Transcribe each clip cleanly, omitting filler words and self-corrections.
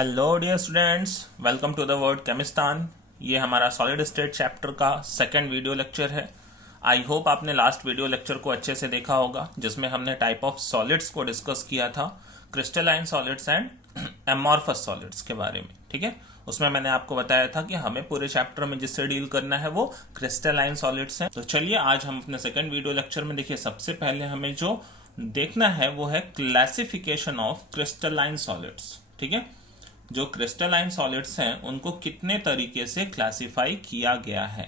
Hello dear students, welcome to the world Chemistan. ये हमारा solid state chapter का second video lecture है। I hope आपने last video lecture को अच्छे से देखा होगा, जिसमें हमने टाइप ऑफ सॉलिड्स को डिस्कस किया था, crystalline solids and amorphous solids के बारे में। ठीक है, उसमें मैंने आपको बताया था कि हमें पूरे चैप्टर में जिससे डील करना है वो क्रिस्टलाइन सॉलिड्स हैं। तो चलिए आज हम अपने सेकंड वीडियो लेक्चर में देखिए, सबसे पहले हमें जो देखना है वो है क्लासिफिकेशन ऑफ क्रिस्टलाइन सॉलिड्स। ठीक है, जो क्रिस्टलाइन सॉलिड्स हैं उनको कितने तरीके से क्लासिफाई किया गया है।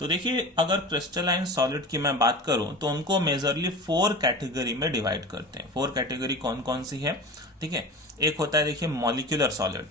तो देखिए, अगर क्रिस्टलाइन सॉलिड की मैं बात करूं तो उनको मेजरली 4 कैटेगरी में डिवाइड करते हैं। 4 कैटेगरी कौन कौन सी है? ठीक है, एक होता है देखिए मॉलिक्यूलर सॉलिड,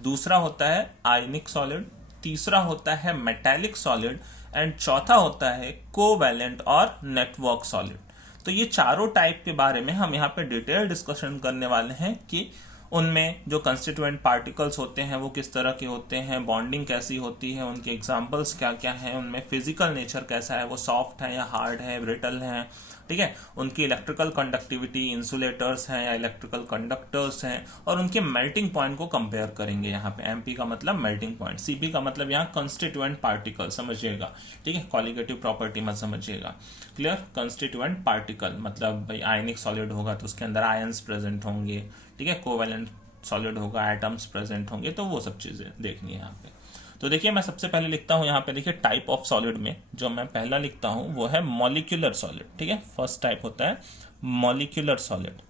दूसरा होता है आयनिक सॉलिड, तीसरा होता है मेटालिक सॉलिड एंड चौथा होता है कोवैलेंट और नेटवर्क सॉलिड। तो ये चारों टाइप के बारे में हम यहाँ पे डिटेल डिस्कशन करने वाले हैं कि उनमें जो कंस्टिट्यूएंट पार्टिकल्स होते हैं वो किस तरह के होते हैं, बॉन्डिंग कैसी होती है, उनके एग्जांपल्स क्या क्या हैं, उनमें फिजिकल नेचर कैसा है, वो सॉफ्ट है या हार्ड है, ब्रिटल है। ठीक है, उनकी इलेक्ट्रिकल कंडक्टिविटी, इंसुलेटर्स हैं या इलेक्ट्रिकल कंडक्टर्स हैं, और उनके मेल्टिंग पॉइंट को कंपेयर करेंगे। यहाँ पे एमपी का मतलब मेल्टिंग पॉइंट, सीपी का मतलब यहाँ कंस्टिट्यूएंट पार्टिकल समझिएगा। ठीक है, कॉलिगेटिव प्रॉपर्टी मत समझिएगा। क्लियर? कंस्टिट्यूएंट पार्टिकल मतलब भाई आयनिक सॉलिड होगा तो उसके अंदर आयंस प्रेजेंट होंगे। ठीक है, कोवैलेंट सॉलिड होगा, एटम्स प्रेजेंट होंगे, तो वो सब चीजें देखनी है यहाँ पे। तो देखिए, मैं सबसे पहले लिखता हूं यहाँ पे, देखिए टाइप ऑफ सॉलिड में जो मैं पहला लिखता हूं वो है मॉलिक्यूलर सॉलिड। ठीक है, फर्स्ट टाइप होता है मॉलिक्यूलर सॉलिड।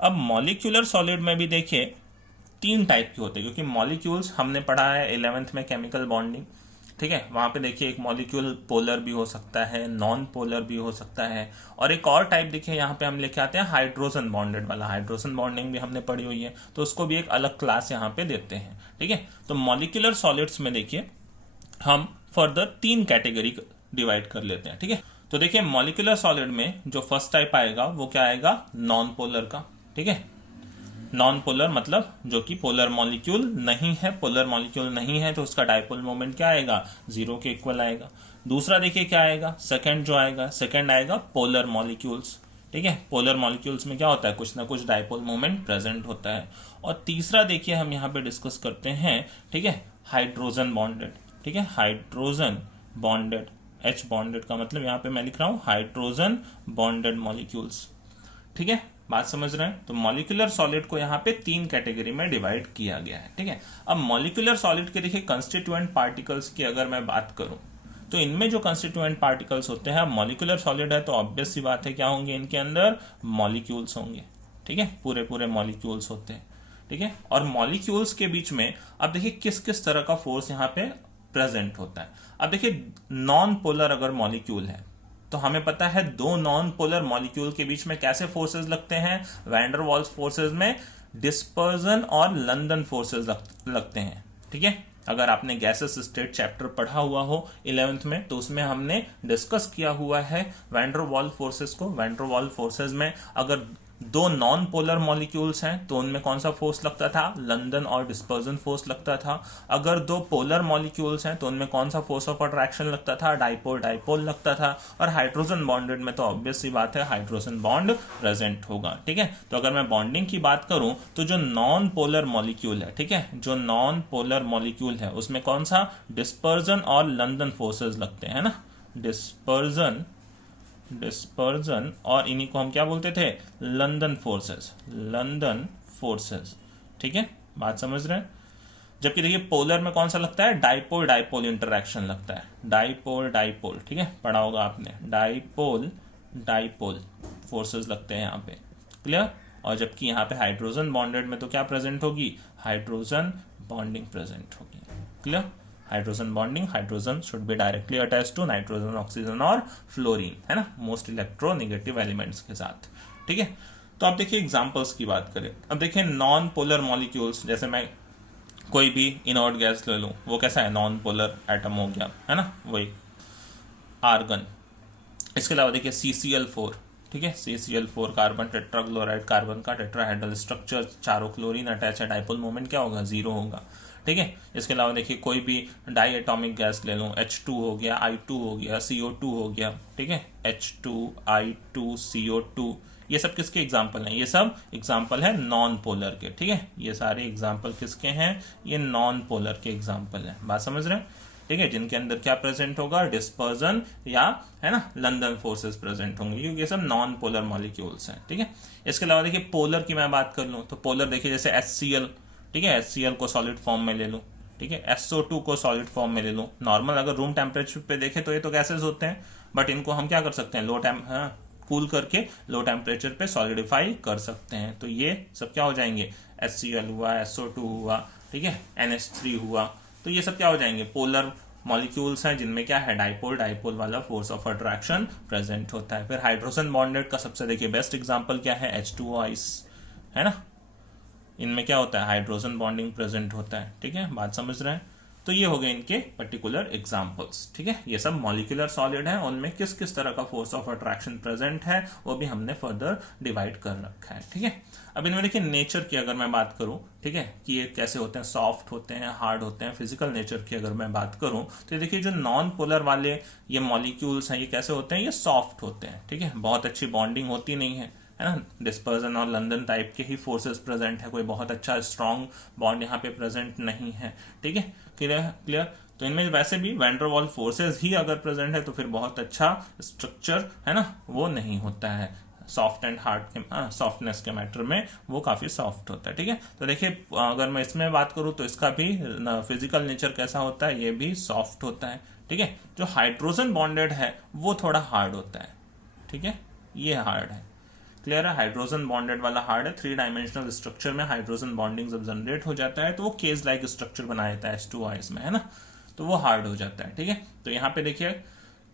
अब मॉलिक्यूलर सॉलिड में भी देखिए 3 टाइप के होते हैं, क्योंकि मॉलिक्यूल्स हमने पढ़ा है 11th में केमिकल बॉन्डिंग। ठीक है, वहां पे देखिए एक मॉलिक्यूल पोलर भी हो सकता है, नॉन पोलर भी हो सकता है, और एक और टाइप देखिए यहाँ पे हम लेके आते हैं हाइड्रोजन बॉन्डेड वाला। हाइड्रोजन बॉन्डिंग भी हमने पढ़ी हुई है, तो उसको भी एक अलग क्लास यहाँ पे देते हैं। ठीक है, तो मॉलिक्यूलर सॉलिड्स में देखिए हम फर्दर 3 कैटेगरी डिवाइड कर लेते हैं। ठीक है, तो देखिए मॉलिक्यूलर सॉलिड में जो फर्स्ट टाइप आएगा वो क्या आएगा? नॉन पोलर का। ठीक है, नॉन पोलर मतलब जो कि पोलर मॉलिक्यूल नहीं है। पोलर मॉलिक्यूल नहीं है तो उसका डायपोल मोमेंट क्या आएगा? 0 के इक्वल आएगा। दूसरा देखिए क्या आएगा, सेकंड जो आएगा, सेकंड आएगा पोलर मॉलिक्यूल्स। ठीक है, पोलर मॉलिक्यूल्स में क्या होता है? कुछ ना कुछ डायपोल मोमेंट प्रेजेंट होता है। और तीसरा देखिए हम यहाँ पे डिस्कस करते हैं, ठीक है, हाइड्रोजन बॉन्डेड। ठीक है, हाइड्रोजन बॉन्डेड, एच बॉन्डेड का मतलब यहाँ पे मैं लिख रहा हूं हाइड्रोजन बॉन्डेड मॉलिक्यूल्स। ठीक है, बात समझ रहे हैं? तो मॉलिक्यूलर सॉलिड को यहाँ पे 3 कैटेगरी में डिवाइड किया गया है। ठीक है, अब मॉलिक्यूलर सॉलिड के देखिए कंस्टिट्यूएंट पार्टिकल्स की अगर मैं बात करूं तो इनमें जो कंस्टिट्यूएंट पार्टिकल्स होते हैं, मॉलिक्यूलर सॉलिड है तो ऑब्वियस सी बात है क्या होंगे? इनके अंदर मॉलिक्यूल्स होंगे। ठीक है, पूरे पूरे मॉलिक्यूल्स होते हैं। ठीक है, और मॉलिक्यूल्स के बीच में अब देखिए किस किस तरह का फोर्स यहाँ पे प्रेजेंट होता है। अब देखिए नॉन पोलर अगर मॉलिक्यूल है तो हमें पता है 2 नॉन पोलर मॉलिक्यूल के बीच में कैसे फोर्सेस लगते हैं? वैन डर वाल्स फोर्सेस में डिस्पर्जन और लंदन फोर्सेस लगते हैं। ठीक है, अगर आपने गैसेस स्टेट चैप्टर पढ़ा हुआ हो 11th में तो उसमें हमने डिस्कस किया हुआ है वैन डर वाल्स फोर्सेस को। वैन डर वाल्स फोर्सेस में अगर 2 नॉन पोलर मॉलिक्यूल्स हैं तो उनमें कौन सा फोर्स लगता था? लंदन और डिस्पर्जन फोर्स लगता था। अगर 2 पोलर मॉलिक्यूल्स हैं तो उनमें कौन सा फोर्स ऑफ अट्रैक्शन लगता था? डाइपोल डाइपोल लगता था। और हाइड्रोजन बॉन्डेड में तो ऑब्वियस सी बात है हाइड्रोजन बॉन्ड प्रेजेंट होगा। ठीक है, तो अगर मैं बॉन्डिंग की बात करूं तो जो नॉन पोलर मॉलिक्यूल है, ठीक है, जो नॉन पोलर मॉलिक्यूल है उसमें कौन सा? डिस्पर्जन और लंदन फोर्सेज लगते हैं ना, डिस्पर्जन और इन्हीं को हम क्या बोलते थे? London forces, London forces. ठीक है, बात समझ रहे हैं? जबकि देखिए पोलर में कौन सा लगता है? डाइपोल डाइपोल इंटरैक्शन लगता है, डाइपोल डाइपोल। ठीक है, पढ़ा होगा आपने, डाइपोल डाइपोल फोर्सेस लगते हैं यहाँ पे। क्लियर? और जबकि यहाँ पे हाइड्रोजन बॉन्डेड में तो क्या प्रेजेंट होगी? हाइड्रोजन बॉन्डिंग प्रेजेंट होगी। Clear? Hydrogen bonding, hydrogen should be directly attach to nitrogen, oxygen और फ्लोरीन, है ना, मोस्ट इलेक्ट्रोनेगेटिव एलिमेंट्स के साथ। ठीक है, तो आप देखिए एग्जांपल्स की बात करें। अब देखिए नॉन पोलर मॉलिक्यूल्स, जैसे मैं कोई भी इनर्ट गैस ले लूं, वो कैसा है? नॉन पोलर एटम हो गया, है ना, वही आर्गन। इसके अलावा देखिए CCl4, ठीक है, CCl4 कार्बन टेट्राक्लोराइड, कार्बन का टेट्राहेड्रल स्ट्रक्चर, चारों क्लोरीन अटैच है, डाइपोल मोमेंट क्या होगा? 0 होगा। ठीक है, इसके अलावा देखिए कोई भी डाई एटॉमिक गैस ले लूं, H2 हो गया, I2 हो गया, CO2 हो गया। ठीक है, H2 I2 CO2, ये सब किसके एग्जाम्पल हैं? ये सब एग्जाम्पल है नॉन पोलर के, ठीक है। ये सारे एग्जाम्पल किसके हैं? ये नॉन पोलर के एग्जाम्पल हैं। बात समझ रहे हैं? ठीक है, जिनके अंदर क्या प्रेजेंट होगा? डिस्पर्जन या है ना लंदन फोर्सेस प्रेजेंट होंगे, क्योंकि ये सब नॉन पोलर मॉलिक्यूल्स हैं, ठीक है। इसके अलावा देखिए पोलर की मैं बात कर लूं तो पोलर देखिए जैसे HCl, ठीक है, HCl को सॉलिड फॉर्म में ले लूं, ठीक है, SO2 को सॉलिड फॉर्म में ले लूं। नॉर्मल अगर रूम टेम्परेचर पे देखें तो ये तो गैसेस होते हैं, बट इनको हम क्या कर सकते हैं? कूल करके लो टेम्परेचर पे सॉलिडिफाई कर सकते हैं। तो ये सब क्या हो जाएंगे? HCl हुआ, SO2 हुआ, ठीक है, NH3 हुआ। तो ये सब क्या हो जाएंगे? पोलर मॉलिक्यूल्स हैं जिनमें क्या है? डाइपोल डाइपोल वाला फोर्स ऑफ अट्रैक्शन प्रेजेंट होता है। फिर हाइड्रोजन बॉन्डेड का सबसे देखिए बेस्ट एग्जांपल क्या है? H2O आइस, है ना। इनमें क्या होता है? हाइड्रोजन बॉन्डिंग प्रेजेंट होता है, ठीक है। बात समझ रहे हैं? तो ये हो गए इनके पर्टिकुलर एग्जांपल्स, ठीक है। ये सब मॉलिक्यूलर सॉलिड है, उनमें किस किस तरह का फोर्स ऑफ अट्रैक्शन प्रेजेंट है वो भी हमने फर्दर डिवाइड कर रखा है, ठीक है। अब इनमें देखिए नेचर की अगर मैं बात करूं, ठीक है, कि ये कैसे होते हैं, सॉफ्ट होते हैं, हार्ड होते हैं, फिजिकल नेचर की अगर मैं बात करूं तो ये देखिए जो नॉन पोलर वाले ये मॉलिक्यूल्स हैं ये कैसे होते हैं? ये सॉफ्ट होते हैं, ठीक है। बहुत अच्छी बॉन्डिंग होती नहीं है ना। डिस्पर्जन और लंदन टाइप के ही फोर्सेस प्रेजेंट है, कोई बहुत अच्छा स्ट्रॉन्ग बॉन्ड यहाँ पे प्रेजेंट नहीं है, ठीक है। क्लियर। तो इनमें वैसे भी वैन डर वाल्स फोर्सेस ही अगर प्रेजेंट है तो फिर बहुत अच्छा स्ट्रक्चर है ना वो नहीं होता है। सॉफ्ट एंड हार्ड के सॉफ्टनेस के मैटर में वो काफी सॉफ्ट होता है, ठीक है। तो देखिए अगर मैं इसमें बात करूं तो इसका भी फिजिकल नेचर कैसा होता है? ये भी सॉफ्ट होता है, ठीक है। जो हाइड्रोजन बॉन्डेड है वो थोड़ा हार्ड होता है, ठीक है, ये हार्ड है। क्लियर है? हाइड्रोजन बॉन्डेड वाला हार्ड है। 3 डायमेंशनल स्ट्रक्चर में हाइड्रोजन बॉन्डिंग जब जनरेट हो जाता है तो वो केज लाइक स्ट्रक्चर बना देता है H2O में, है ना। तो वो हार्ड हो जाता है, ठीक है। तो यहाँ पे देखिए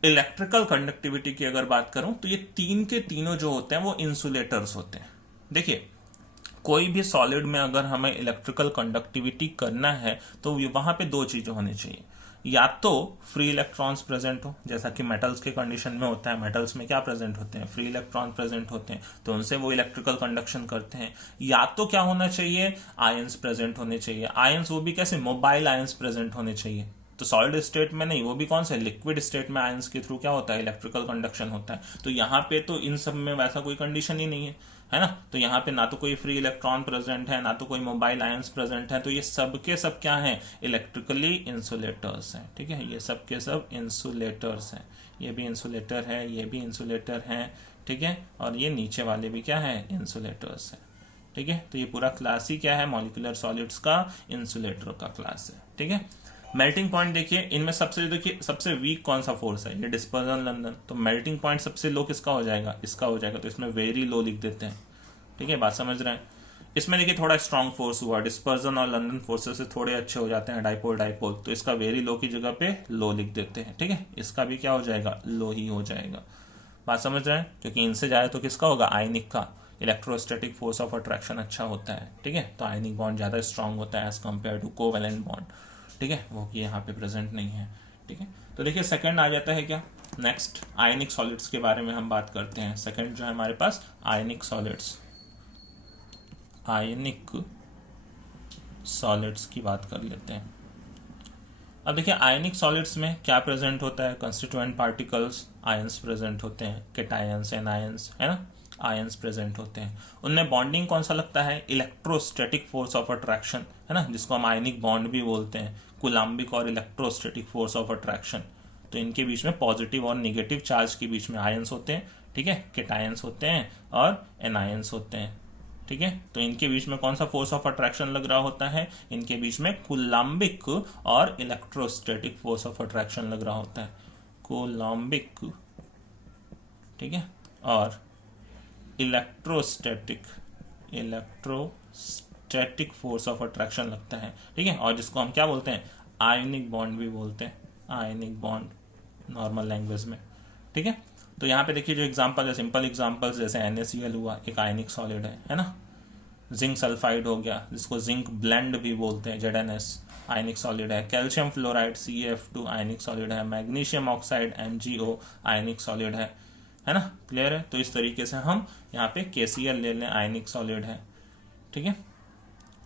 इलेक्ट्रिकल कंडक्टिविटी की अगर बात करूं तो ये तीन के तीनों जो होते हैं वो इंसुलेटर्स होते हैं। देखिए कोई भी सॉलिड में अगर हमें इलेक्ट्रिकल कंडक्टिविटी करना है तो वहां पे 2 चीजें होनी चाहिए। या तो फ्री इलेक्ट्रॉन्स प्रेजेंट हो, जैसा कि मेटल्स के कंडीशन में होता है। मेटल्स में क्या प्रेजेंट होते हैं? फ्री इलेक्ट्रॉन प्रेजेंट होते हैं, तो उनसे वो इलेक्ट्रिकल कंडक्शन करते हैं। या तो क्या होना चाहिए? आयंस प्रेजेंट होने चाहिए। आयंस वो भी कैसे? मोबाइल आयंस प्रेजेंट होने चाहिए। तो सॉलिड स्टेट में नहीं, वो भी कौन सा? लिक्विड स्टेट में आयंस के थ्रू क्या होता है? इलेक्ट्रिकल कंडक्शन होता है। तो यहाँ पे तो इन सब में वैसा कोई कंडीशन ही नहीं है ना। तो यहाँ पे ना तो कोई फ्री इलेक्ट्रॉन प्रेजेंट है, ना तो कोई मोबाइल आयंस प्रेजेंट है। तो ये सब के सब क्या है? इलेक्ट्रिकली इंसुलेटर्स हैं, ठीक है। ये सब के सब इंसुलेटर्स हैं। ये भी इंसुलेटर है, ये भी इंसुलेटर है, ठीक है। और ये नीचे वाले भी क्या है? इंसुलेटर्स है, ठीक है। तो ये पूरा क्लास ही क्या है? मॉलिक्यूलर सॉलिड्स का इंसुलेटर का क्लास है, ठीक है। मेल्टिंग पॉइंट देखिए इनमें सबसे वीक कौन सा फोर्स है? ये डिस्पर्जन लंदन। तो मेल्टिंग पॉइंट सबसे लो किसका हो जाएगा? इसका हो जाएगा। तो इसमें वेरी लो लिख देते हैं, ठीक है। बात समझ रहे हैं? इसमें देखिए थोड़ा स्ट्रॉन्ग फोर्स हुआ, डिस्पर्जन और लंदन फोर्सेस से थोड़े अच्छे हो जाते हैं, डाइपोल डाइपोल। तो इसका वेरी लो की जगह पे लो लिख देते हैं, ठीक है। इसका भी क्या हो जाएगा? लो ही हो जाएगा। बात समझ रहे हैं? क्योंकि इनसे जाए तो किसका होगा? आयनिक का। इलेक्ट्रोस्टैटिक फोर्स ऑफ अट्रैक्शन अच्छा होता है, ठीक है। तो आयनिक बॉन्ड ज्यादा स्ट्रांग होता है as compare to covalent bond, ठीक है, वो कि यहाँ पे प्रेजेंट नहीं है, ठीक है। तो देखिए सेकंड आ जाता है क्या? नेक्स्ट आयनिक सॉलिड्स के बारे में हम बात करते हैं। सेकंड जो है हमारे पास आयनिक सॉलिड्स, आयनिक सॉलिड्स की बात कर लेते हैं। अब देखिए आयनिक सॉलिड्स में क्या प्रेजेंट होता है? कंस्टिट्यूएंट पार्टिकल्स, आयंस प्रेजेंट होते हैं, कैटायंस, एनायंस, है ना, आयंस प्रेजेंट होते हैं। उनमें बॉन्डिंग कौन सा लगता है? इलेक्ट्रोस्टैटिक फोर्स ऑफ अट्रैक्शन, है ना, जिसको हम आयनिक बॉन्ड भी बोलते हैं। कुलाम्बिक और इलेक्ट्रोस्टैटिक फोर्स ऑफ अट्रैक्शन। तो इनके बीच में पॉजिटिव और निगेटिव चार्ज के बीच में आयंस होते हैं, ठीक है, कैटायंस होते हैं और एनायंस होते हैं, ठीक है। तो इनके बीच में कौन सा फोर्स ऑफ अट्रैक्शन लग रहा होता है? इनके बीच में कुलाम्बिक और इलेक्ट्रोस्टैटिक फोर्स ऑफ अट्रैक्शन लग रहा होता है। कुलाम्बिक, ठीक है, और इलेक्ट्रोस्टैटिक फोर्स ऑफ अट्रैक्शन लगता है, ठीक है। और जिसको हम क्या बोलते हैं? आयनिक बॉन्ड भी बोलते हैं, आयनिक बॉन्ड नॉर्मल लैंग्वेज में, ठीक है। तो यहाँ पे देखिए जो एग्जांपल है, सिंपल एग्जांपल्स, जैसे NaCl हुआ, एक आयनिक सॉलिड है ना। जिंक सल्फाइड हो गया, जिसको जिंक ब्लेंड भी बोलते हैं, ZnS, आयनिक सॉलिड है। Calcium fluoride CaF2 ionic solid है। Magnesium oxide MgO ionic solid है ना। क्लियर है? तो इस तरीके से हम यहाँ पे KCl ले लें, आयनिक सॉलिड है, ठीक है।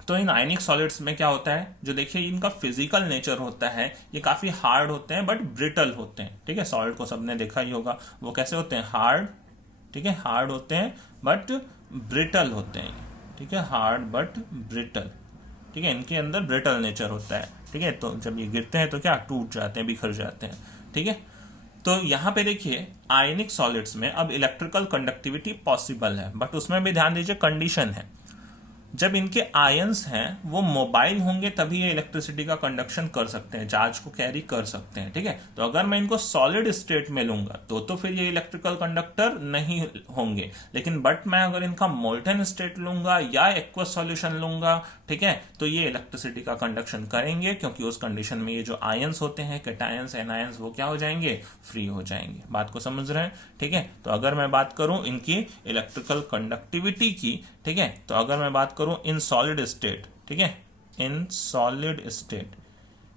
तो इन आयनिक सॉलिड्स में क्या होता है? जो देखिए इनका फिजिकल नेचर होता है, ये काफी हार्ड होते हैं बट ब्रिटल होते हैं, ठीक है। सॉलिड को सबने देखा ही होगा, वो कैसे होते हैं? हार्ड, ठीक है, हार्ड होते हैं बट ब्रिटल होते हैं, ठीक है, हार्ड बट ब्रिटल, ठीक है, इनके अंदर ब्रिटल नेचर होता है, ठीक है, तो जब ये गिरते हैं तो क्या टूट जाते हैं, बिखर जाते हैं, ठीक है। तो यहां पे देखिए आयनिक सॉलिड्स में अब इलेक्ट्रिकल कंडक्टिविटी पॉसिबल है, बट उसमें भी ध्यान दीजिए कंडीशन है, जब इनके आयंस हैं वो मोबाइल होंगे तभी ये इलेक्ट्रिसिटी का कंडक्शन कर सकते हैं, चार्ज को कैरी कर सकते हैं, ठीक है। तो अगर मैं इनको सॉलिड स्टेट में लूंगा तो फिर ये इलेक्ट्रिकल कंडक्टर नहीं होंगे, लेकिन बट मैं अगर इनका मोल्टेन स्टेट लूंगा या एक्वस सॉल्यूशन लूंगा, ठीक है, तो ये इलेक्ट्रिसिटी का कंडक्शन करेंगे, क्योंकि उस कंडीशन में ये जो आयंस होते हैं कैटायंस एनायंस वो क्या हो जाएंगे, फ्री हो जाएंगे। बात को समझ रहे हैं, ठीक है। तो अगर मैं बात करूं इनकी इलेक्ट्रिकल कंडक्टिविटी की, ठीक है, तो अगर मैं बात करूं इन सॉलिड स्टेट, ठीक है, in solid state,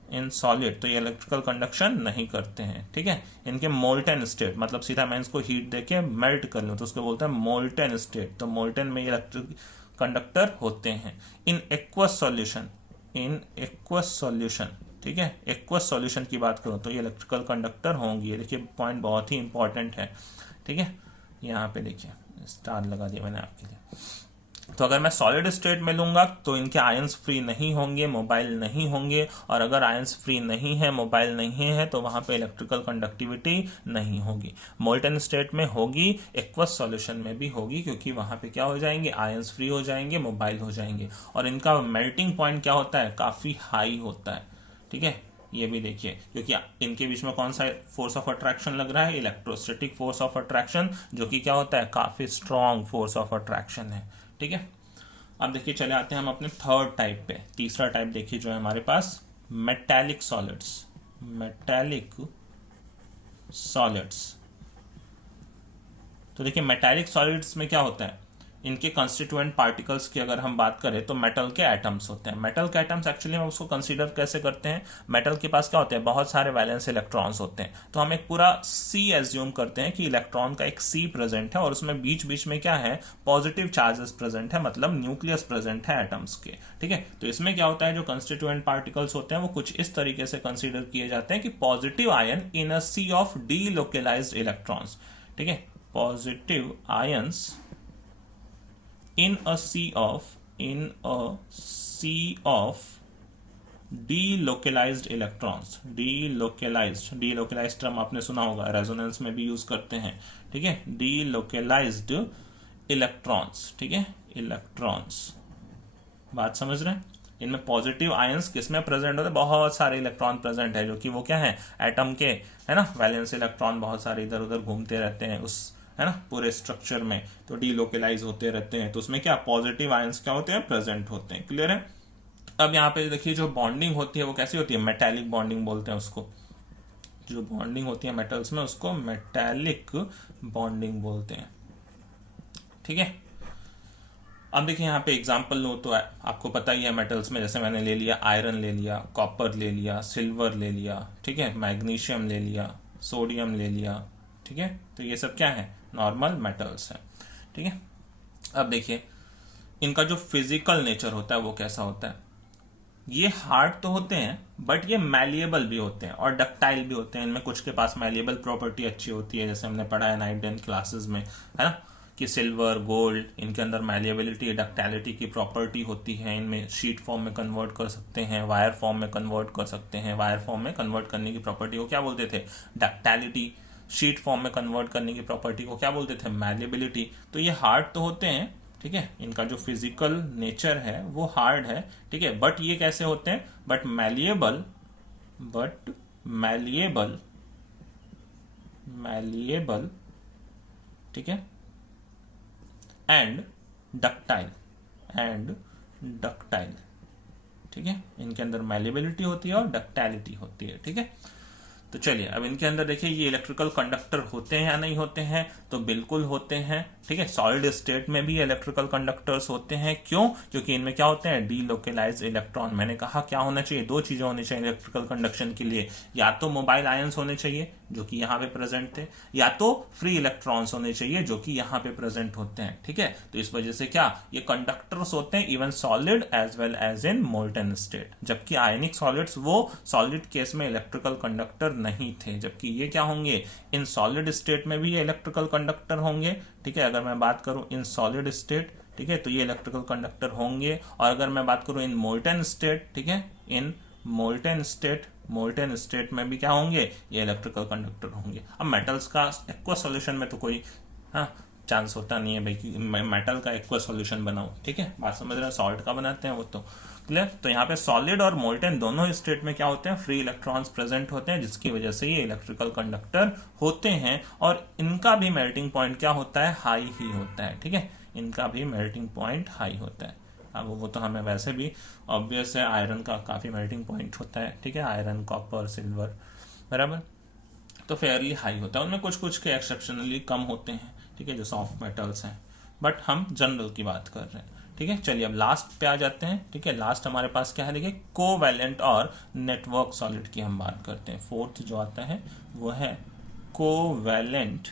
in solid तो ये इलेक्ट्रिकल कंडक्शन नहीं करते हैं, ठीक है। इनके मोल्टेन स्टेट मतलब सीधा मैं इसको हीट देके मेल्ट कर लूं तो उसको बोलते हैं मोल्टेन स्टेट, तो मोल्टेन में ये इलेक्ट्रिक कंडक्टर होते हैं। In aqueous solution, in aqueous solution, ठीक है, एक्वस सॉल्यूशन की बात करूं तो ये इलेक्ट्रिकल कंडक्टर होंगे। देखिए पॉइंट बहुत ही इंपॉर्टेंट है, ठीक है, यहाँ पे देखिए स्टार लगा दिया मैंने आपके लिए। तो अगर मैं सॉलिड स्टेट में लूंगा तो इनके आयंस फ्री नहीं होंगे, मोबाइल नहीं होंगे, और अगर आयंस फ्री नहीं है, मोबाइल नहीं है, तो वहां पे इलेक्ट्रिकल कंडक्टिविटी नहीं होगी। मोल्टेन स्टेट में होगी, एक्वस सॉल्यूशन में भी होगी, क्योंकि वहां पे क्या हो जाएंगे, आयंस फ्री हो जाएंगे, मोबाइल हो जाएंगे, और इनका मेल्टिंग पॉइंट क्या होता है, काफी हाई होता है, ठीक है। ये भी देखिए क्योंकि इनके बीच में कौन सा फोर्स ऑफ अट्रैक्शन लग रहा है, इलेक्ट्रोस्टैटिक फोर्स ऑफ अट्रैक्शन, जो कि क्या होता है, काफी स्ट्रॉन्ग फोर्स ऑफ अट्रैक्शन है, ठीक है। अब देखिए चले आते हैं हम अपने थर्ड टाइप पे, तीसरा टाइप देखिए जो है हमारे पास मेटालिक सॉलिड्स, मेटालिक सॉलिड्स। तो देखिए मेटालिक सॉलिड्स में क्या होता है, इनके कंस्टिट्यूएंट पार्टिकल्स की अगर हम बात करें तो मेटल के एटम्स होते हैं। मेटल के एटम्स एक्चुअली हम उसको कंसीडर कैसे करते हैं, मेटल के पास क्या होते हैं, बहुत सारे वैलेंस इलेक्ट्रॉन्स होते हैं, तो हम एक पूरा सी एज्यूम करते हैं कि इलेक्ट्रॉन का एक सी प्रेजेंट है और उसमें बीच बीच में क्या है, पॉजिटिव चार्जेस प्रेजेंट है, मतलब न्यूक्लियस प्रेजेंट है एटम्स के, ठीक है। तो इसमें क्या होता है, जो कंस्टिट्यूएंट पार्टिकल्स होते हैं वो कुछ इस तरीके से कंसिडर किए जाते हैं कि positive ion in a sea of delocalised electrons, ठीक है, positive ions in a sea of delocalized electrons, delocalized term आपने सुना होगा, रेजोनेंस में भी यूज करते हैं, ठीक है, delocalized electrons, ठीक है, इलेक्ट्रॉन्स। बात समझ रहे हैं, इनमें पॉजिटिव आयंस किसमें प्रेजेंट होते हैं, बहुत सारे इलेक्ट्रॉन प्रेजेंट है, जो कि वो क्या है, एटम के, है ना, वैलेंस इलेक्ट्रॉन बहुत सारे इधर उधर घूमते रहते हैं उस, है ना, पूरे स्ट्रक्चर में, तो डीलोकेलाइज होते रहते हैं, तो उसमें क्या पॉजिटिव आयंस क्या होते हैं, प्रेजेंट होते हैं। क्लियर है। अब यहाँ पे देखिए जो बॉन्डिंग होती है वो कैसी होती है, मेटालिक बॉन्डिंग बोलते हैं उसको, जो बॉन्डिंग होती है मेटल्स में उसको मेटालिक बॉन्डिंग बोलते हैं, ठीक है। अब देखिए यहाँ पे एग्जांपल लो तो आपको पता ही है मेटल्स में, जैसे मैंने ले लिया आयरन ले लिया, कॉपर ले लिया, सिल्वर ले लिया, ठीक है, मैग्नीशियम ले लिया, सोडियम ले लिया, ठीक है, तो ये सब क्या है, नॉर्मल मेटल्स है, ठीक है। अब देखिए इनका जो फिजिकल नेचर होता है वो कैसा होता है, ये हार्ड तो होते हैं बट ये मैलिएबल भी होते हैं और डक्टाइल भी होते हैं। इनमें कुछ के पास मैलिएबल प्रॉपर्टी अच्छी होती है, जैसे हमने पढ़ा है 9-10 क्लासेस में, है ना, कि सिल्वर, गोल्ड, इनके अंदर मैलिएबिलिटी, डक्टाइलिटी की प्रॉपर्टी होती है। इनमें शीट फॉर्म में कन्वर्ट कर सकते हैं, वायर फॉर्म में कन्वर्ट कर सकते हैं। वायर फॉर्म में कन्वर्ट करने की प्रॉपर्टी को क्या बोलते थे, डक्टाइलिटी। शीट फॉर्म में कन्वर्ट करने की प्रॉपर्टी को क्या बोलते थे, मैलिएबिलिटी। तो ये हार्ड तो होते हैं, ठीक है, इनका जो फिजिकल नेचर है वो हार्ड है, ठीक है, बट ये कैसे होते हैं, बट मैलिएबल, ठीक है, एंड डक्टाइल, ठीक है, इनके अंदर मैलिएबिलिटी होती है और डक्टाइलिटी होती है, ठीक है। तो चलिए अब इनके अंदर देखिए ये इलेक्ट्रिकल कंडक्टर होते हैं या नहीं होते हैं, तो बिल्कुल होते हैं, ठीक है। सॉलिड स्टेट में भी इलेक्ट्रिकल कंडक्टर्स होते हैं, क्यों, क्योंकि इनमें क्या होते हैं, डीलोकेलाइज्ड इलेक्ट्रॉन। मैंने कहा क्या होना चाहिए, दो चीजें होनी चाहिए इलेक्ट्रिकल कंडक्शन के लिए, या तो मोबाइल आयंस होने चाहिए, जो कि यहाँ पे प्रेजेंट थे, या तो फ्री इलेक्ट्रॉन्स होने चाहिए जो कि यहाँ पे प्रेजेंट होते हैं। ठीक है, तो इस वजह से क्या ये कंडक्टर्स होते हैं even solid as well as in molten state. जबकि आयनिक सॉलिड्स वो सॉलिड केस में इलेक्ट्रिकल कंडक्टर नहीं थे, जबकि ये क्या होंगे इन सॉलिड स्टेट में भी ये इलेक्ट्रिकल कंडक्टर होंगे। ठीक है, अगर मैं बात करूं इन सॉलिड स्टेट, ठीक है, तो ये इलेक्ट्रिकल कंडक्टर होंगे। और अगर मैं बात करूं इन मोल्टन स्टेट, ठीक है, इन मोल्टन स्टेट में भी क्या होंगे ये इलेक्ट्रिकल कंडक्टर होंगे। अब मेटल्स का एक्वा सॉल्यूशन में तो कोई चांस होता नहीं है भाई कि मेटल का एक्वा सॉल्यूशन बनाओ। ठीक है, बात समझ रहे हैं, सॉल्ट का बनाते हैं वो तो क्लियर। तो यहाँ पे सॉलिड और मोल्टन दोनों स्टेट में क्या होते हैं फ्री इलेक्ट्रॉन्स प्रेजेंट होते हैं, जिसकी वजह से ये इलेक्ट्रिकल कंडक्टर होते हैं। और इनका भी मेल्टिंग पॉइंट क्या होता है हाई ही होता है। ठीक है, इनका भी मेल्टिंग पॉइंट हाई होता है। अब वो तो हमें वैसे भी ऑब्वियस है, आयरन का काफी मेल्टिंग पॉइंट होता है। ठीक है, आयरन, कॉपर, सिल्वर, बराबर, तो फेयरली हाई होता है। उनमें कुछ कुछ के एक्सेप्शनली कम होते हैं। ठीक है, जो सॉफ्ट मेटल्स हैं, बट हम जनरल की बात कर रहे हैं। ठीक है, चलिए अब लास्ट पे आ जाते हैं। ठीक है, लास्ट हमारे पास क्या है देखिए, कोवैलेंट और नेटवर्क सॉलिड की हम बात करते हैं। फोर्थ जो आता है वो है कोवैलेंट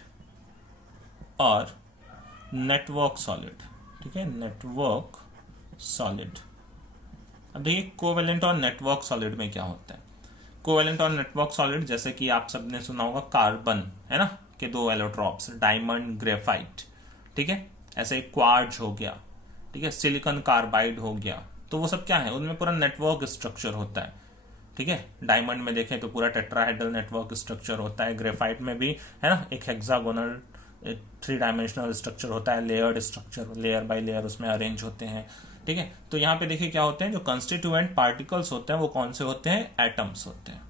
और नेटवर्क सॉलिड। ठीक है, नेटवर्क सॉलिड। अब देखिए कोवैलेंट और नेटवर्क सॉलिड में क्या होता है। कोवैलेंट और नेटवर्क सॉलिड, जैसे कि आप सबने सुना होगा कार्बन है ना के दो एलोट्रॉप्स, डायमंड, ग्रेफाइट। ठीक है, ऐसे क्वार्ट्ज हो गया, ठीक है, सिलिकॉन कार्बाइड हो गया, तो वो सब क्या है उनमें पूरा नेटवर्क स्ट्रक्चर होता है। ठीक है, डायमंड में देखें तो पूरा टेट्राहेड्रल नेटवर्क स्ट्रक्चर होता है, ग्रेफाइट में भी है ना एक हेक्सागोनल 3 डायमेंशनल स्ट्रक्चर होता है, layered structure, layer by layer उसमें अरेंज होते हैं। ठीक है, तो यहाँ पे देखिए क्या होते हैं, जो कंस्टिट्यूएंट पार्टिकल्स होते हैं वो कौन से होते हैं, एटम्स होते हैं।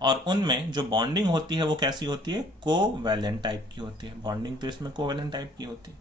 और उनमें जो बॉन्डिंग होती है वो कैसी होती है, कोवैलेंट टाइप की होती है। बॉन्डिंग तो इसमें कोवैलेंट टाइप की होती है।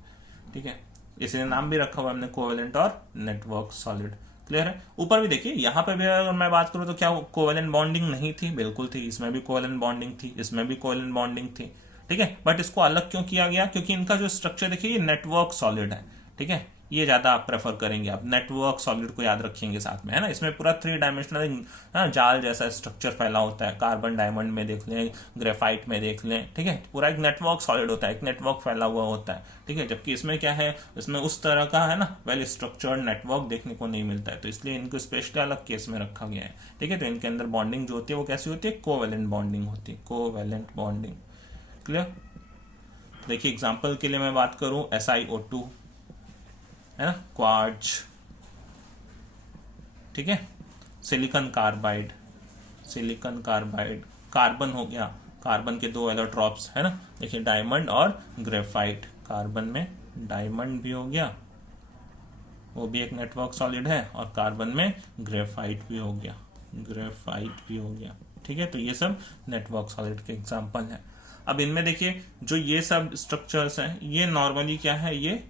ठीक है, इसलिए नाम भी रखा हुआ है हमने कोवैलेंट और नेटवर्क सॉलिड। क्लियर है। ऊपर भी देखिए, यहाँ पे भी अगर मैं बात करूं तो क्या कोवैलेंट बॉन्डिंग नहीं थी, बिल्कुल थी। इसमें भी कोवैलेंट बॉन्डिंग थी, इसमें भी कोवैलेंट बॉन्डिंग थी। ठीक है, बट इसको अलग क्यों किया गया, क्योंकि इनका जो स्ट्रक्चर देखिए ये नेटवर्क सॉलिड है। ठीक है, ये ज्यादा आप प्रेफर करेंगे, आप नेटवर्क सॉलिड को याद रखेंगे साथ में, है ना। इसमें पूरा 3 डायमेंशनल जाल जैसा स्ट्रक्चर फैला होता है। कार्बन डायमंड में देख लें, ग्रेफाइट में देख लें, ठीक है, पूरा एक नेटवर्क सॉलिड होता है, एक नेटवर्क फैला हुआ होता है। ठीक है, जबकि इसमें क्या है, इसमें उस तरह का है ना वेल स्ट्रक्चर्ड नेटवर्क देखने को नहीं मिलता है, तो इसलिए इनको स्पेशली अलग केस में रखा गया है। ठीक है, तो इनके अंदर बॉन्डिंग जो होती है वो कैसी होती है, कोवैलेंट बॉन्डिंग होती है, कोवैलेंट बॉन्डिंग। क्लियर। देखिए एग्जाम्पल के लिए मैं बात करूं, SiO2 है ना, क्वार्ट्ज, ठीक है, सिलिकॉन कार्बाइड, कार्बन हो गया, कार्बन के 2 एलोट्रॉप्स है ना, देखिए डायमंड और ग्रेफाइट। कार्बन में डायमंड भी हो गया, वो भी एक नेटवर्क सॉलिड है, और कार्बन में ग्रेफाइट भी हो गया, ठीक है, तो ये सब नेटवर्क सॉलिड के एग्जांपल हैं। अब इनमें देखिए जो ये सब स्ट्रक्चर्स हैं, ये नॉर्मली क्या है, ये